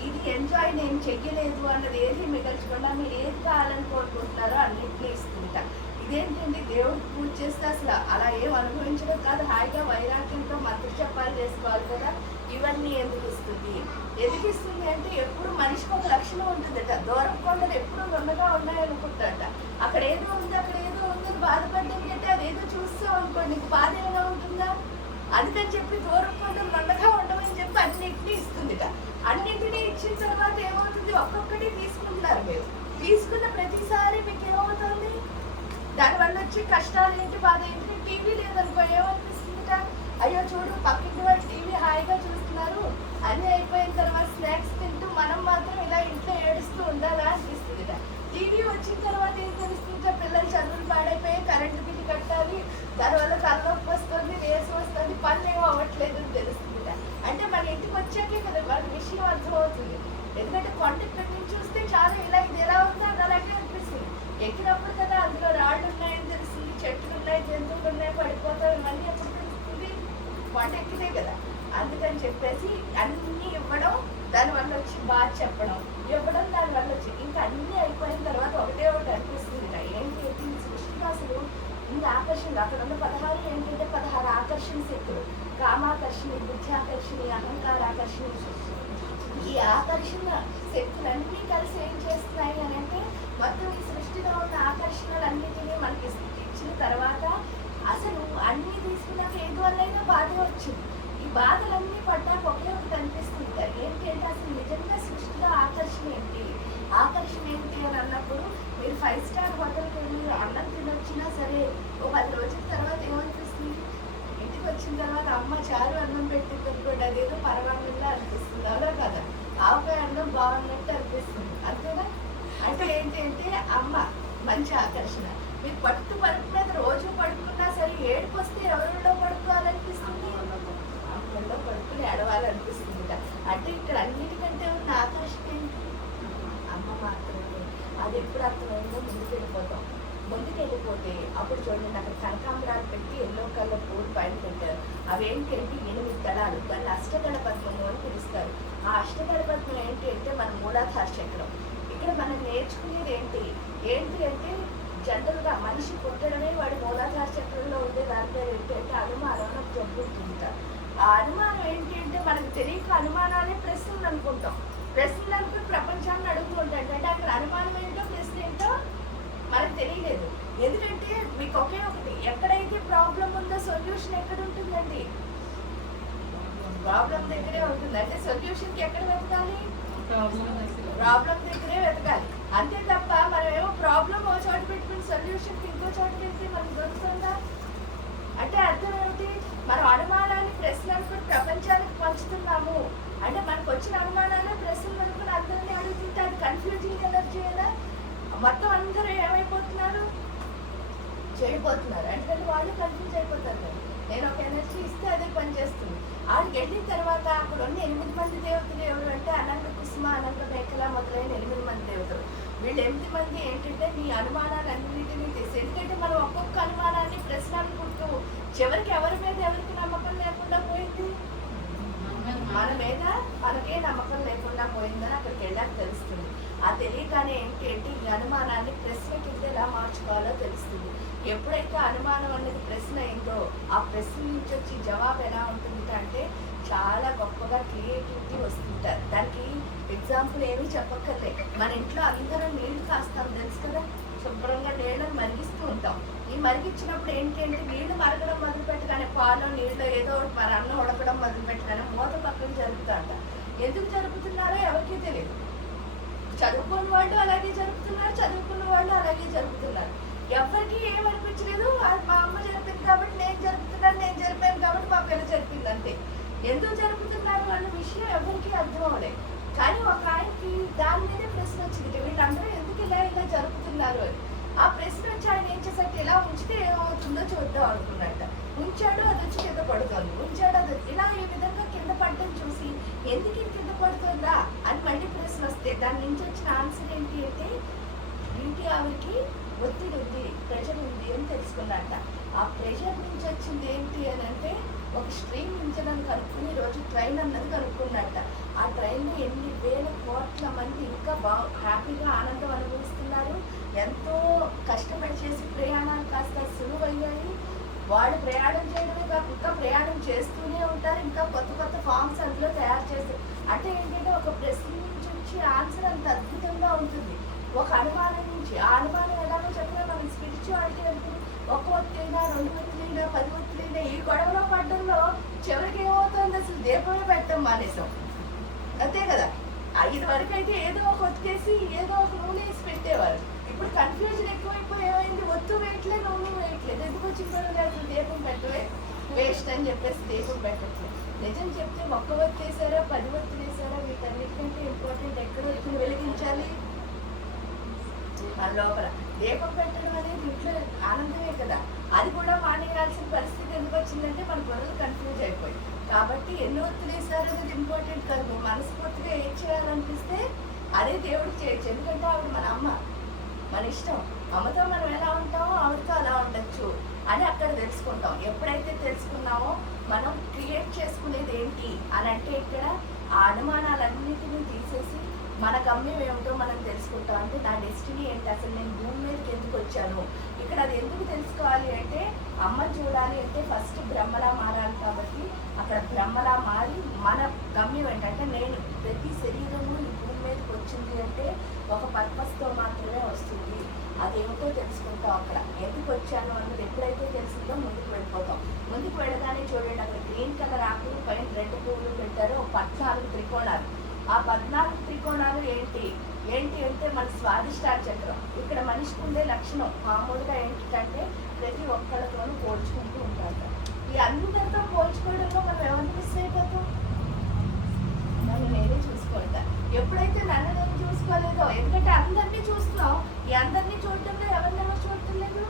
ఇది ఎంజాయ్ నేను చెయ్యలేదు అన్నది ఏది మిగల్చకుండా మీరు ఏది కావాలని కోరుకుంటున్నారో అన్నింటినీ ఇస్తుంటా. ఇదేంటండి, దేవుడికి పూజ చేస్తే అసలు అలా ఏం అనుభవించడం కాదు, హాయిగా వైరాగ్యంతో మంత్రజపాలు చేసుకోవాలి కదా. ఇవన్నీ ఎందుకు ఇస్తుంది అంటే ఎప్పుడు మనిషికి ఒక లక్షణం ఉంటుందట. దూరం కొండలు ఎప్పుడు నున్నగా ఉన్నాయనుకుంటాడట. అక్కడ ఏదో ఉంది అని బాధపడ్డం కంటే అదేదో చూస్తాం అనుకోండి, నీకు బాధ ఏమైనా ఉంటుందా? అందుకని చెప్పి దూరం కొండలు నున్నగా ఉండమని చెప్పి అన్నింటినీ ఇస్తుందిట. అన్నింటినీ ఇచ్చిన తర్వాత ఏమవుతుంది, ఒక్కొక్కటి తీసుకుంటున్నారు. మీరు తీసుకున్న ప్రతిసారి మీకు ఏమవుతుంది, దానివల్ల వచ్చే కష్టాలు ఏంటి, బాధ ఏంటి? టీవీ లేదనుకో ఏమనిపిస్తుందిట, అయ్యో చూడు పక్కింటి వాళ్ళు టీవీ హాయిగా చూస్తున్నారు, అన్నీ అయిపోయిన తర్వాత స్నాక్స్ తింటూ మనం మాత్రం ఇలా ఇంట్లో ఏడుస్తూ ఉండాలా అనిపిస్తుందిట. టీవీ వచ్చిన తర్వాత ఏం తెలుస్తుందిట, పిల్లలు చదువులు పాడైపోయి కరెంటు బిల్లు కట్టాలి, దానివల్ల తలనొప్పి వస్తుంది, నీరసం వస్తుంది, పనులు ఏమో అవ్వట్లేదు అని తెలుస్తుందిట. అంటే మన ఇంటికి వచ్చాకే కదా వాళ్ళ విషయం అర్థమవుతుంది. ఎందుకంటే కొండ ఇక్కడి నుంచి చూస్తే చాలా ఇలా ఇది ఎలా ఉందో అది అలాగే అనిపిస్తుంది. ఎక్కినప్పుడు కదా అందులో రాళ్ళు ఉన్నాయని తెలుస్తుంది, చెట్లు ఉన్నాయి, జంతువులు ఉన్నాయి, పడిపోతాం, ఇవన్నీ ఎప్పుడు తెలుస్తుంది, కొండ ఎక్కితే కదా. అందుకని చెప్పేసి అన్నీ ఇవ్వడం, దానివల్ల వచ్చి బాగా చెప్పడం, ఇవ్వడం, దానివల్ల వచ్చి ఇంకా అన్నీ అయిపోయిన తర్వాత ఒకటే ఒకటి అనిపిస్తుంది. ఏంటి సృష్టిలో అసలు ఇన్ని ఆకర్షణలు, అక్కడ ఉన్న 16 ఏంటంటే 16 ఆకర్షణ శక్తులు. కామాకర్షణి, బుద్ధ్యాకర్షణి, అహంకారాకర్షణి. ఈ ఆకర్షణ శక్తులన్నీ కలిసి ఏం చేస్తున్నాయి అని అంటే మొత్తం ఈ సృష్టిలో ఉన్న ఆకర్షణలన్నిటినీ మనకి ఇచ్చిన తర్వాత అసలు అన్నీ తీసుకున్నాక ఎందువల్లైనా బాధ వచ్చింది. ఈ బాధలన్నీ పడ్డాక ఒకే ఒకటి అనిపిస్తుంది, ఏంటి అంటే అసలు నిజంగా సృష్టిలో ఆకర్షణ ఏంటి అని అన్నప్పుడు మీరు 5 స్టార్ హోటల్కి వెళ్ళి అన్నం తినొచ్చినా సరే ఓ 10 రోజుల తర్వాత ఏమనిపిస్తుంది, ఇంటికి వచ్చిన తర్వాత అమ్మ చారు అన్నం పెట్టింది అనుకోండి, అదేదో పరమాన్నంగా అనిపిస్తుంది, అవునా కదా. ఆవకాయ అన్నం బాగున్నట్టు అనిపిస్తుంది, అంతేనా. అంటే ఏంటి అంటే అమ్మ మంచి ఆకర్షణ. మీరు పరుపు మీద రోజు పడుకున్నా సరే ఏడుపు వస్తే ఎవరిలో పడుకోవాలనిపిస్తుంది, అమ్మలో పడుకుని ఏడవాలనిపిస్తుంది. అంటే ఇక్కడ అన్నిటికంటే ఉన్న ఆకర్షణ ఏంటి, అమ్మ మాత్రమే. అది ఎప్పుడు అర్థమైందో ముందుకెళ్ళిపోతే అప్పుడు చూడండి అక్కడ కనకాంబరాలు పెట్టి ఎల్లో కలర్ పూలు పైన పెట్టారు. అవేంటంటే 8 దళాలు, దాన్ని అష్టదళ పద్మము అని పిలుస్తారు. ఆ అష్టదళ పద్మం ఏంటి అంటే మన మూలాధార చక్రం. ఇక్కడ మనం నేర్చుకునేది ఏంటి అంటే జనరల్గా మనిషి పుట్టడమే వాడి మూలాధార చక్రంలో ఉండే దాని పేరు ఏంటి అంటే అనుమానం అని జబ్బు ఉంటుందిట. ఆ అనుమానం ఏంటి అంటే మనకు తెలియక అనుమానాలే ప్రశ్నలు అనుకుంటాం. ప్రశ్నలు అనుకుని ప్రపంచాన్ని అడుగుతూ ఉంటాం. అంటే అక్కడ అనుమానం ఏంటో ప్రశ్న ఏంటో మనకు తెలియలేదు. ఎందుకంటే మీకు ఒకే ఒకటి, ఎక్కడైతే ప్రాబ్లం ఉందో సొల్యూషన్ ఎక్కడ ఉంటుందండి, ప్రాబ్లం దగ్గరే ఉంటుంది. అంటే సొల్యూషన్కి ఎక్కడ వెతకాలి, ప్రాబ్లం దగ్గరే వెతకాలి. అంతే తప్ప మనం ఏమో ప్రాబ్లం ఒక చోట పెట్టుకుని సొల్యూషన్కి ఇంకో చోట పెడితే మనకు దొరుకుతుందా? అంటే అర్థం ఏమిటి, మనం అనుమానాన్ని ప్రశ్న అనుకుని ప్రపంచానికి పంచుతున్నాము అంటే మనకు వచ్చిన అనుమానాలు ప్రశ్నలు అనుకుని అందరినీ అడుగుతుంటే అది కన్ఫ్యూజింగ్ ఎనర్జీ కదా. మొత్తం అందరూ ఏమైపోతున్నారు, చేయబోతున్నారు. ఎందుకంటే వాళ్ళు కన్ఫ్యూజ్ అయిపోతారు కదా. నేను ఒక ఎనర్జీ ఇస్తే అదే పనిచేస్తుంది. ఆడికి వెళ్ళిన తర్వాత అక్కడ ఉన్న 8 మంది దేవతలు ఎవరు అంటే అనంత కుసుమ, అనంత మేకల మొదలైన 8 మంది దేవతలు. వీళ్ళు 8 మంది ఏంటంటే నీ అనుమానాలన్నింటినీ తీసి, ఎందుకంటే మనం ఒక్కొక్క అనుమానాన్ని ప్రశ్న అనుకుంటూ చివరికి ఎవరి మీద ఎవరికి నమ్మకం లేకుండా పోయింది, మన మీద మనకే నమ్మకం లేకుండా పోయిందని అక్కడికి వెళ్ళాక తెలుస్తుంది. ఆ తెలియగానే ఏంటి ఈ అనుమానాన్ని ప్రశ్న కింద ఎలా మార్చుకోవాలో తెలుస్తుంది. ఎప్పుడైతే అనుమానం అనేది ప్రశ్న అయిందో ఆ ప్రశ్న నుంచి వచ్చి జవాబు ఎలా ఉంటుంది అంటే చాలా గొప్పగా క్రియేటివిటీ వస్తుంటారు. దానికి ఎగ్జాంపుల్ ఏమీ చెప్పక్కర్లే. మన ఇంట్లో అందరం నీళ్లు కాస్తాం తెలుసు కదా, శుభ్రంగా నీళ్ళని మరిగిస్తూ ఉంటాం. ఈ మరిగించినప్పుడు ఏంటంటే నీళ్లు మరగడం మొదలుపెట్టగానే పాలు నీళ్ళు ఏదో ఒకటి మరి అన్నం ఉడకడం మొదలుపెట్టగానే మూత పక్కన జరుగుతుంట. ఎందుకు జరుపుతున్నారో ఎవరికీ తెలియదు. చదువుకున్న వాళ్ళు అలాగే జరుపుతున్నారు, చదువుకున్న వాళ్ళు అలాగే జరుపుతున్నారు. ఎవరికి ఏమనిపించలేదు, మా అమ్మ జరిపింది కాబట్టి నేను జరుపుతున్నాను, నేను జరిపాను కాబట్టి మా పిల్ల జరిపింది అంతే. ఎందుకు జరుపుతున్నారు అన్న విషయం ఎవరికి అర్థం అవ్వలేదు. కానీ ఒక ఆయనకి దాని మీదే ప్రశ్న వచ్చింది, వీళ్ళందరూ ఎందుకు ఇలా జరుపుతున్నారు అని. ఆ ప్రశ్న వచ్చి ఆయన ఏం చేశాక ఇలా ఉంచితే ఏమవుతుందో చూద్దాం అనుకున్నట్ట. ఉంచాడు, అది వచ్చి కింద పడుతుంది, ఉంచాడు, అది ఇలా ఈ విధంగా కింద పడటం చూసి ఎందుకు కింద పడుతుందా అని మళ్ళీ ప్రశ్న వస్తే దాని నుంచి వచ్చిన ఆన్సర్ ఏంటి అంటే ఇంటి ఆవిడకి ఒత్తిడి ఉంది, ప్రెషర్ ఉంది అని తెలుసుకున్నట్ట. ఆ ప్రెషర్ నుంచి వచ్చింది ఏంటి అని అంటే ఒక స్ట్రీమ్ ఇంజన్ కనుక్కుని రోజు ట్రైన్ అన్నది కనుక్కున్నట్ట. ఆ ట్రైన్లో ఎన్ని వేల కోట్ల మంది ఇంకా హ్యాపీగా ఆనందం అనుభవిస్తున్నారు. ఎంతో కష్టపడి చేసి ప్రయాణాలు కాస్త సులువయ్యాయి. వాళ్ళు ప్రయాణం చేయడమే కాక ఇంకా ప్రయాణం చేస్తూనే ఉంటారు. ఇంకా కొత్త కొత్త ఫామ్స్ అందులో తయారు చేస్తారు. అంటే ఏంటంటే ఒక ప్రశ్న నుంచి వచ్చి ఆన్సర్ అంత అద్భుతంగా ఉంటుంది. ఒక అనుమానం నుంచి ఆ అనుమానం ఎలాగో చెప్పినా మనకి స్పిరిచువాలిటీ ఉంటుంది. ఒక ఒత్తిడినా, 2 ఒత్తిడినా, 10 ఒత్తిడినా ఈ గొడవలో పడ్డంలో చివరికి ఏమవుతుంది, అసలు దీపమే పెట్టడం మానేసాం అంతే కదా. 5 వరకు అయితే ఏదో ఒక ఒత్తేసి ఏదో ఒక నూనె వేసి పెట్టేవారు. ఇప్పుడు కన్ఫ్యూజన్ ఎక్కువైపోయి ఏమైంది, ఒత్తు వేయట్లే, నూనె వేయట్లేదు. ఎందుకు వచ్చిందో అసలు దీపం పెట్టవే వేస్ట్ అని చెప్పేసి దీపం పెట్టట్లేదు. నిజం చెప్తే ఒక్క ఒత్తి వేసారా, 10 ఒత్తులు వేసారా, వీటన్నిటికంటే ఇంపార్టెంట్ ఎక్కడ ఒత్తిని వెలిగించాలి, మన లోపల. దీపం పెట్టడం అనేది ఇంట్లో ఆనందమే కదా. అది కూడా మానేయాల్సిన పరిస్థితి ఎందుకు వచ్చిందంటే మన బుర్రలు కన్ఫ్యూజ్ అయిపోయి. కాబట్టి ఎన్ని ఒత్తులు వేసారు అనేది ఇంపార్టెంట్ కాదు. మనస్ఫూర్తిగా ఏం చేయాలనిపిస్తే అదే దేవుడికి చేయొచ్చు. ఎందుకంటే ఆవిడ మన అమ్మ, మన ఇష్టం. అమ్మతో మనం ఎలా ఉంటామో ఆవిడతో అలా ఉండొచ్చు అని అక్కడ తెలుసుకుంటాం. ఎప్పుడైతే తెలుసుకున్నామో మనం క్రియేట్ చేసుకునేది ఏంటి అని అంటే ఇక్కడ ఆ అనుమానాలన్నిటినీ తీసేసి మన గమ్యం ఏమిటో మనం తెలుసుకుంటాం. అంటే నా డెస్టినీ ఏంటి, అసలు నేను భూమి మీదకి ఎందుకు వచ్చాను. ఇక్కడ అది ఎందుకు తెలుసుకోవాలి అంటే అమ్మ చూడాలి అంటే ఫస్ట్ బ్రహ్మలా మారాలి. కాబట్టి అక్కడ బ్రహ్మలా మారి మన గమ్యం ఏంటంటే నేను ప్రతి శరీరము ఈ భూమి మీదకి వచ్చింది అంటే ఒక పర్పస్తో మాత్రమే వస్తుంది. అదేమిటో తెలుసుకుంటాం. అక్కడ ఎందుకు వచ్చాను అన్నది ఎప్పుడైతే తెలిసిందో ముందుకు వెళ్ళిపోతాం. ముందుకు వెళ్ళగానే చూడండి, అక్కడ గ్రీన్ కలర్ ఆకులు పైన రెడ్ పువ్వులు పెట్టారు. 14 త్రికోణాలు. ఆ 14 త్రికోణాలు ఏంటి అంటే మన స్వాదిష్టార చక్రం. ఇక్కడ మనిషికి ఉండే లక్షణం మామూలుగా ఏంటంటే ప్రతి ఒక్కరితోనూ పోల్చుకుంటూ ఉంటారు. ఈ అందరితో పోల్చుకోవడంలో మనం ఎవరిని మిస్ అయిపోతాం, నన్ను నేనే చూసుకుంటా. ఎప్పుడైతే నన్ను నేను చూసుకోలేదో, ఎందుకంటే అందరినీ చూస్తున్నాం, ఈ అందరినీ చూడటంలో ఎవరినెవరు చూడటం లేదు,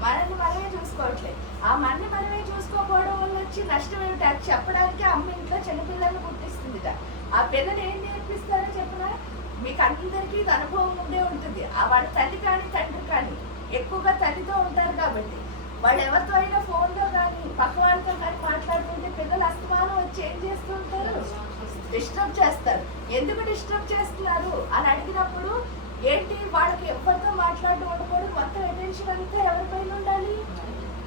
మనల్ని మనమే చూసుకోవట్లేదు. ఆ మనమే చూసుకోకపోవడం వల్ల వచ్చి నష్టం ఏమిటి, అది చెప్పడానికి అమ్మ ఇంట్లో చిన్నపిల్లల్ని పుట్టిస్తుందిట. ఆ పిల్లలు ఏం నేర్పిస్తారో చెప్పినా మీకు అందరికీ ఇది అనుభవం ఉండే ఉంటుంది. వాళ్ళ తల్లి కానీ తండ్రి కానీ ఎక్కువగా తల్లితో ఉంటారు కాబట్టి వాళ్ళు ఎవరితో అయినా ఫోన్లో కానీ పక్క వాళ్ళతో కానీ మాట్లాడుతుంటే పిల్లలు అస్తమానం వచ్చి ఏం చేస్తూ ఉంటారు, డిస్టర్బ్ చేస్తారు. ఎందుకు డిస్టర్బ్ చేస్తున్నారు అని అడిగినప్పుడు ఏంటి, వాళ్ళకి ఎవరితో మాట్లాడడం ఉండకూడదు, మొత్తం అటెన్షన్ అంతా ఎవరిపైన ఉండాలి,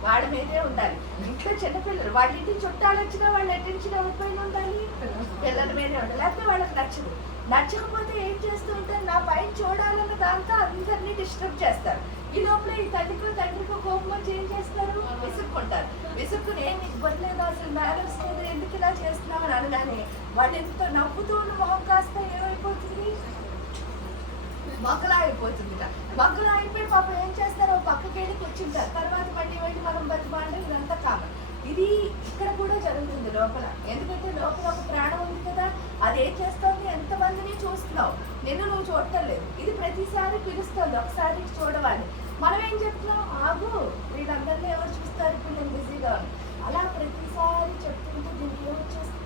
వాళ్ళ మీదే ఉండాలి. ఇంట్లో చిన్నపిల్లలు వాళ్ళ ఇంటికి చుట్టాలు వచ్చినా వాళ్ళ అటెన్షన్ ఎవరిపైన ఉండాలి, పిల్లల మీదే ఉండాలి. లేకపోతే వాళ్ళకి నచ్చదు. నచ్చకపోతే ఏం చేస్తూ ఉంటారు, నా పైన చూడాలన్న దాంతో అందరినీ డిస్టర్బ్ చేస్తారు. ఈ లోపల ఈ తండ్రికో కోపం వచ్చి ఏం చేస్తారు, విసుక్కుంటారు. విసుక్కుని ఏం ఇవ్వట్లేదు, అసలు మేనర్స్ లేదు, ఎందుకు ఇలా చేస్తున్నామని అనగానే వాళ్ళు ఎంత నవ్వుతూ ఉన్న మొహం కాస్త ఏమైపోతుంది, మొక్కలా అయిపోతుంది. మొక్కలా అయిపోయి పాపం ఏం చేస్తారు, పక్కకి వెళ్ళి కూర్చుంటారు. తర్వాత మళ్ళీ వెళ్ళి మనం బతిమాడడం ఇదంతా కామన్. ఇది ఇక్కడ కూడా జరుగుతుంది లోపల. ఎందుకంటే లోపల ఒక ప్రాణం ఉంది కదా, అది ఏం చేస్తుంది, ఎంతమందిని చూస్తున్నావు, నిన్ను నువ్వు చూడటం లేదు. ఇది ప్రతిసారి పిలుస్తుంది, ఒకసారి చూడవాలి. మనం ఏం చెప్తున్నాం, ఆగు వీళ్ళందరినీ ఎవరు చూస్తారు, ఇప్పుడు నేను బిజీగా ఉన్నాను. అలా ప్రతిసారి చెప్తుంటే దీనికి ఏమొచ్చేస్తుంది,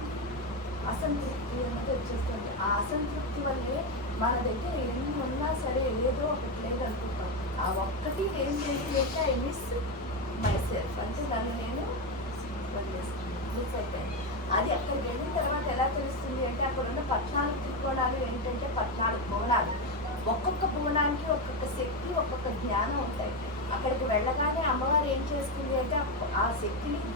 అసంతృప్తి అన్నది వచ్చేస్తుంది. ఆ అసంతృప్తి వల్లే మన దగ్గర ఎన్ని ఉన్నా సరే ఏదో ఒకటి లేదు అనుకుంటాం. ఆ ఒక్కటి ఏం చేయలేక ఐ మిస్ మై సెల్ఫ్, అంటే నన్ను నేను వదిలేస్తాను, మిస్ అయిపోయాను. అది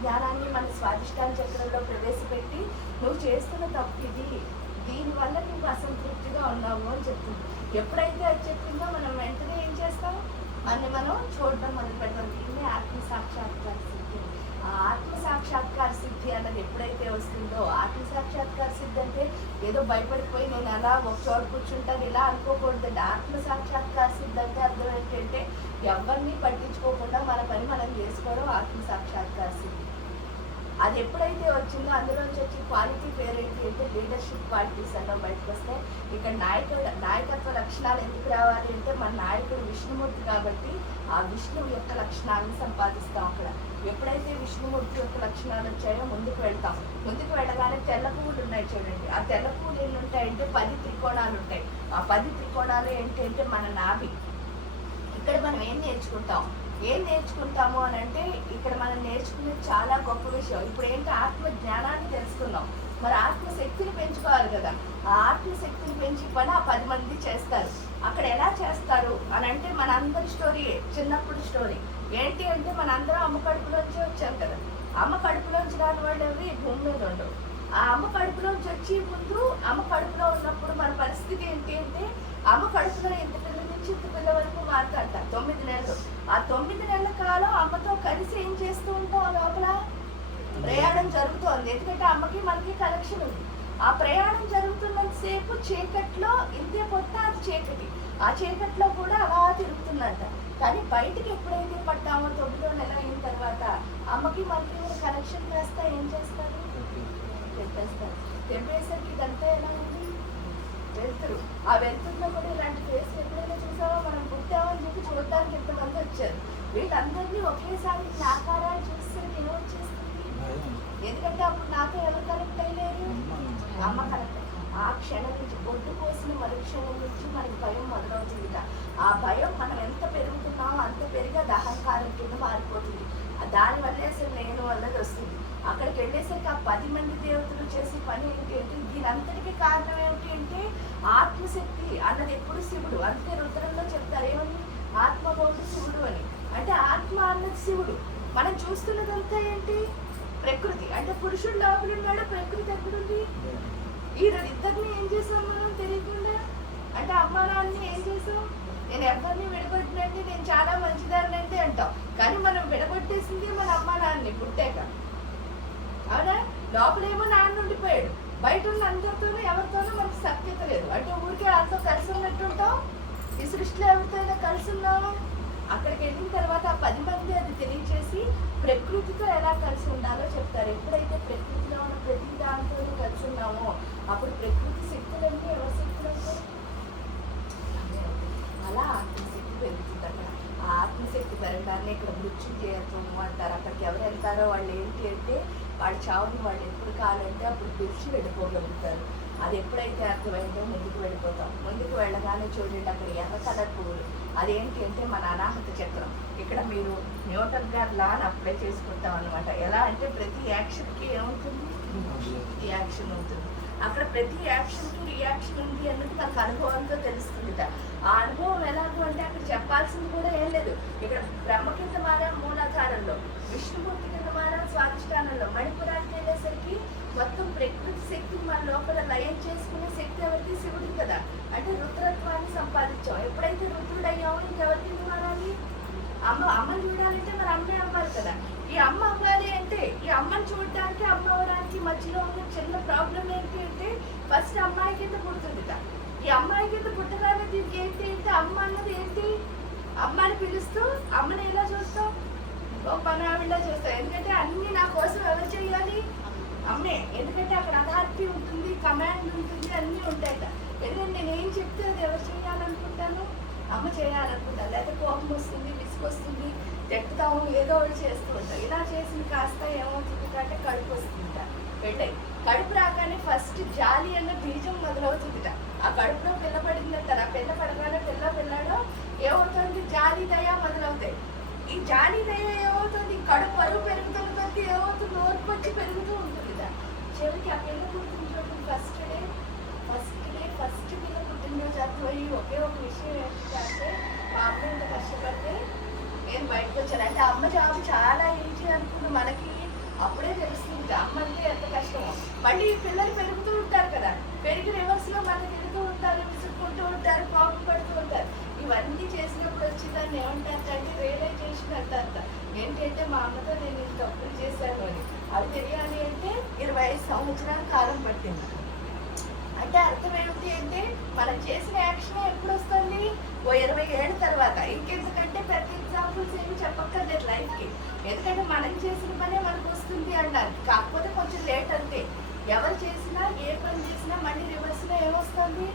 జ్ఞానాన్ని మన స్వాదిష్టాన చక్రంలో ప్రవేశపెట్టి నువ్వు చేస్తున్న తప్పు ఇది, దీనివల్ల నువ్వు అసంతృప్తిగా ఉన్నావు అని చెప్తుంది. ఎప్పుడైతే అది చెప్పిందో మనం వెంటనే ఏం చేస్తాం, మనం చూడడం మొదలు పెడతాం. దీన్ని ఆత్మ సాక్షాత్కార సిద్ధి. ఆ ఆత్మ సాక్షాత్కార సిద్ధి అన్నది ఎప్పుడైతే వస్తుందో, ఆత్మ సాక్షాత్కార సిద్ధి అంటే ఏదో భయపడిపోయి నేను అలా ఒక చోట కూర్చుంటాను ఇలా అనుకోకూడదండి. ఆత్మ సాక్షాత్కార సిద్ధి అంటే అర్థం ఏంటంటే ఎవరిని పట్టించుకోకుండా మన పని మనం చేసుకోవడం ఆత్మ సాక్షాత్కార సిద్ధి. అది ఎప్పుడైతే వచ్చిందో అందులోంచి వచ్చి క్వాలిటీ పేరు ఏంటి అంటే లీడర్షిప్ క్వాలిటీస్ అన్న బయటకు వస్తాయి. ఇక్కడ నాయకత్వ లక్షణాలు ఎందుకు రావాలి అంటే మన నాయకుడు విష్ణుమూర్తి కాబట్టి ఆ విష్ణువు యొక్క లక్షణాలను సంపాదిస్తాం. అక్కడ ఎప్పుడైతే విష్ణుమూర్తి యొక్క లక్షణాలు వచ్చాయో ముందుకు వెళ్తాం. ముందుకు వెళ్ళగానే తెల్ల పువ్వులు ఉన్నాయి చూడండి. ఆ తెల్ల పువ్వులు ఎన్ని ఉంటాయంటే 10 త్రికోణాలు ఉంటాయి. ఆ 10 త్రికోణాలు ఏంటి అంటే మన నాభి. ఇక్కడ మనం ఏం నేర్చుకుంటాము అని అంటే ఇక్కడ మనం నేర్చుకునేది చాలా గొప్ప విషయం. ఇప్పుడు ఏంటి ఆత్మ జ్ఞానాన్ని తెలుసుకున్నాం, మరి ఆత్మశక్తిని పెంచుకోవాలి కదా. ఆ ఆత్మశక్తిని పెంచి పని ఆ 10 మంది చేస్తారు. అక్కడ ఎలా చేస్తారు అని అంటే మన అందరి స్టోరీ, చిన్నప్పుడు స్టోరీ ఏంటి అంటే మన అందరం అమ్మ కడుపులోంచి వచ్చాం కదా. అమ్మ కడుపులోంచి రాని వాళ్ళు ఎవరు ఈ భూమి మీద ఉండవు. ఆ అమ్మ కడుపులోంచి వచ్చి ముందు అమ్మ కడుపులో ఉన్నప్పుడు మన పరిస్థితి ఏంటి అంటే అమ్మ కడుపులో ఇంత పిల్ల నుంచి ఇంత పిల్ల వరకు మారుతాంట 9 నెలలు. ఆ 9 నెలల కాలం అమ్మతో కలిసి ఏం చేస్తూ ఉంటాం, లోపల ప్రయాణం జరుగుతోంది. ఎందుకంటే అమ్మకి మనకి కనెక్షన్ ఉంది. ఆ ప్రయాణం జరుగుతున్నంతసేపు చీకట్లో ఇంతే పొట్ట అది చీకటి, ఆ చీకట్లో కూడా అలా తిరుగుతుందంట. కానీ బయటికి ఎప్పుడైతే పట్టామో 9వ నెల అయిన తర్వాత అమ్మకి మనకి కనెక్షన్ వేస్తా ఏం చేస్తారు, తెప్పేస్తారు. తెప్పేసరికి ఇదంతా ఎలా ఉంది, వెళ్తురు. ఆ వెళ్తుల్లో కూడా ఇలాంటి ఫేస్ ఎప్పుడైనా చూసావో, మనం పుట్టామని చెప్పి చూడడానికి ఎంతమంది వచ్చారు. వీళ్ళందరినీ ఒకేసారి ఆకారాలు చూసేసరికి ఏమొచ్చేస్తుంది, ఎందుకంటే అప్పుడు నాతో ఎవరు కనెక్ట్ అయ్యలేరు, అమ్మ కనెక్ట్. ఆ క్షణం నుంచి బొడ్డు కోసిన మరుక్షణం నుంచి మనకి భయం మొదలవుతుంది. ఆ భయం మనం ఎంత పెరుగుతున్నామో అంత పెరిగి అది అహంకారం కింద మారిపోతుంది. దానివల్లే అసలు నేను అన్నది వస్తుంది. అక్కడికి వెళ్ళేసరికి ఆ 10 మంది దేవతలు చేసే పని ఏంటి అంటే దీని అంతటికీ కారణం ఏమిటి అంటే ఆత్మశక్తి అన్నది ఎప్పుడు శివుడు. అంటే రుద్రంలో చెప్తారు ఏమని, ఆత్మబోధ శివుడు అని. అంటే ఆత్మ అన్నది శివుడు. మనం చూస్తున్నదంతా ఏంటి, ప్రకృతి. అంటే పురుషుడు లోపల ఉన్నాడు, ప్రకృతి ఎక్కడుంది. ఈ ఇద్దరిని ఏం చేసాం మనం తెలియకుండా. అంటే అమ్మ నాన్నని ఏం చేసాం, నేను ఎవరిని విడగొట్టినంటే నేను చాలా మంచిదాన్ని అంటాం. కానీ మనం విడగొట్టేసింది మన అమ్మ నాన్నని పుట్టాక. అవునా, లోపలేమో నాన్న ఉండిపోయాడు, బయట ఉన్న అందరితోనూ ఎవరితోనూ మనకు సఖ్యత లేదు. అంటే ఊరికే వాళ్ళతో కలిసి ఉన్నట్టుంటాం. ఈ సృష్టిలో ఎవరితో కలిసి ఉన్నాము. అక్కడికి వెళ్ళిన తర్వాత ఆ 10 మంది అది తెలియచేసి ప్రకృతితో ఎలా కలిసి ఉండాలో చెప్తారు. ఎప్పుడైతే ప్రకృతిలో ఉన్న ప్రతి దాంతో కలిసి ఉన్నామో అప్పుడు ప్రకృతి శక్తులన్నీ ఎవరి శక్తులు ఉంటాయి, అలా ఆత్మశక్తి పెరుగుతుంది. అక్కడ ఆ ఆత్మశక్తి పెరగడాన్ని ఇక్కడ మృత్యుంజయత్వము అంటారు. అక్కడికి ఎవరు వెళ్తారో వాళ్ళు ఏంటి అంటే వాళ్ళ చావుని వాళ్ళు ఎప్పుడు కావాలంటే అప్పుడు పిలిచి వెళ్ళిపోగలుగుతారు. అది ఎప్పుడైతే అర్థమైందో ముందుకు వెళ్ళిపోతాం. ముందుకు వెళ్ళగానే చూడండి అక్కడ ఎర్ర కలర్ పువ్వులు, అదేంటి అంటే మన అనాహత చక్రం. ఇక్కడ మీరు న్యూటన్ గారి లాని అప్లై చేసుకుంటాం అనమాట. ఎలా అంటే ప్రతి యాక్షన్కి ఏమవుతుంది, రియాక్షన్ అవుతుంది. అక్కడ ప్రతి యాక్షన్కి రియాక్షన్ ఉంది అన్నది నాకు అనుభవంతో తెలుస్తుంది. ఆ అనుభవం ఎలాగో అంటే అక్కడ చెప్పాల్సింది కూడా ఏం లేదు. ఇక్కడ బ్రహ్మ కింద మారా మూలాధారంలో, విష్ణుమూర్తి కింద మారా స్వాధిష్టానంలో, మణిపురానికి వెళ్ళేసరికి మొత్తం ప్రకృతి శక్తిని మన లోపల లయం చేసుకునే శక్తి ఎవరికి, శివుడి కదా. అంటే రుద్రత్వాన్ని సంపాదించాం. ఎప్పుడైతే రుద్రుడు అయ్యామో ఇంకెవరికి మారాలి, అమ్మని చూడాలంటే మరి అమ్మే అవ్వాలి కదా. ఈ అమ్మ అవ్వాలి అంటే ఈ అమ్మని చూడడానికి అమ్మ అవ్వడానికి మధ్యలో ఉన్న చిన్న ప్రాబ్లం ఏంటి అంటే ఫస్ట్ అమ్మాయి కింద పుడుతుంది. ఈ అమ్మాయి కింద పుట్టగానే దీనికి ఏంటి అంటే అమ్మ అన్నది ఏంటి, అమ్మని పిలుస్తూ అమ్మని ఎలా చూస్తాం, ఓ పనావిలా చూస్తాం. ఎందుకంటే అన్ని నా కోసం ఎవరు చేయాలి, అమ్మే. ఎందుకంటే అక్కడ అథారిటీ ఉంటుంది, కమాండ్ ఉంటుంది, అన్నీ ఉంటాయి. ఎందుకంటే నేను ఏం చెప్తే అది ఎవరు చేయాలనుకుంటాను, అమ్మ చేయాలనుకుంటాను. లేకపోతే కోపం వస్తుంది, విసుకొస్తుంది, చెప్తాము, ఏదో ఒకటి చేస్తూ ఉంటాం. ఇలా చేసింది కాస్త ఏమవుతుంది అంటే కడుపు వస్తుందిట. వెళ్ళాయి కడుపు రాగానే ఫస్ట్ జాలి అన్న బీజం మొదలవుతుందిట. ఆ కడుపులో పిల్ల పడిందంటారు. ఆ పిల్ల పడగానే పిల్లాడో ఏమవుతుంది, జాలి దయ మొదలవుతాయి. ఈ జాలి దయ ఏమవుతుంది, కడుపు బరువు పెరుగుతున్న కొద్దీ ఏమవుతుంది, ఓర్పు వచ్చి పెరుగుతూ ఉంటుంది. చివరికి ఆ పిల్ల పుట్టినరోజు ఫస్ట్ పిల్ల పుట్టినరోజు అర్థమయ్యి ఒకే ఒక విషయం ఏంటంటే మా అమ్మ ఇంత కష్టపడితే నేను బయటకు వచ్చాను. అంటే అమ్మ జాబ్ చాలా ఈజీ అనుకున్నాను. మనకి అప్పుడే తెలుస్తుంది అమ్మ అంటే ఎంత కష్టమో. మళ్ళీ ఈ పిల్లలు పెరుగుతూ ఉంటారు కదా, పెరిగి రివర్స్ లో మళ్ళీ తిరుగుతూ ఉంటారు, విసుక్కుంటూ ఉంటారు, కోపం పడుతూ ఉంటారు. ఇవన్నీ చేసినప్పుడు వచ్చి దాన్ని ఏమంటారంటే రియలైజేషన్ అంటారు. ఏంటంటే మా అమ్మతో నేను ఇంత తప్పులు చేశాను అని. అది తెలియాలి అంటే 25 సంవత్సరాల కాలం పట్టింది. అంటే అర్థం ఏమిటి అంటే మనం చేసిన యాక్షన్ ఎప్పుడు వస్తుంది? ఓ 20 ఏళ్ళ తర్వాత. ఇంకెందుకంటే పెద్ద ఎగ్జాంపుల్స్ ఏమి చెప్పక్కర్లేదు లైఫ్కి. ఎందుకంటే మనం చేసిన పనే మనకు వస్తుంది అన్నారు. కాకపోతే కొంచెం లేట్ అంతే. ఎవరు చేసినా ఏ పని చేసినా మళ్ళీ రివర్స్లో ఏమొస్తుంది?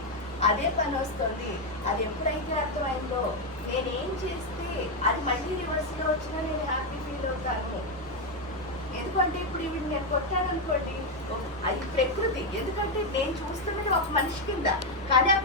అదే పని వస్తుంది. అది ఎప్పుడైతే అర్థమైందో నేనేం చేస్తే అది మళ్ళీ రివర్స్లో వచ్చినా నేను హ్యాపీ ఫీల్ అవుతాను. ఎందుకంటే ఇప్పుడు ఇవి నేను కొట్టాను అనుకోండి, అది ప్రకృతి. ఎందుకంటే నేను చూస్తున్నది ఒక మనిషి కింద, కానీ అక్కడ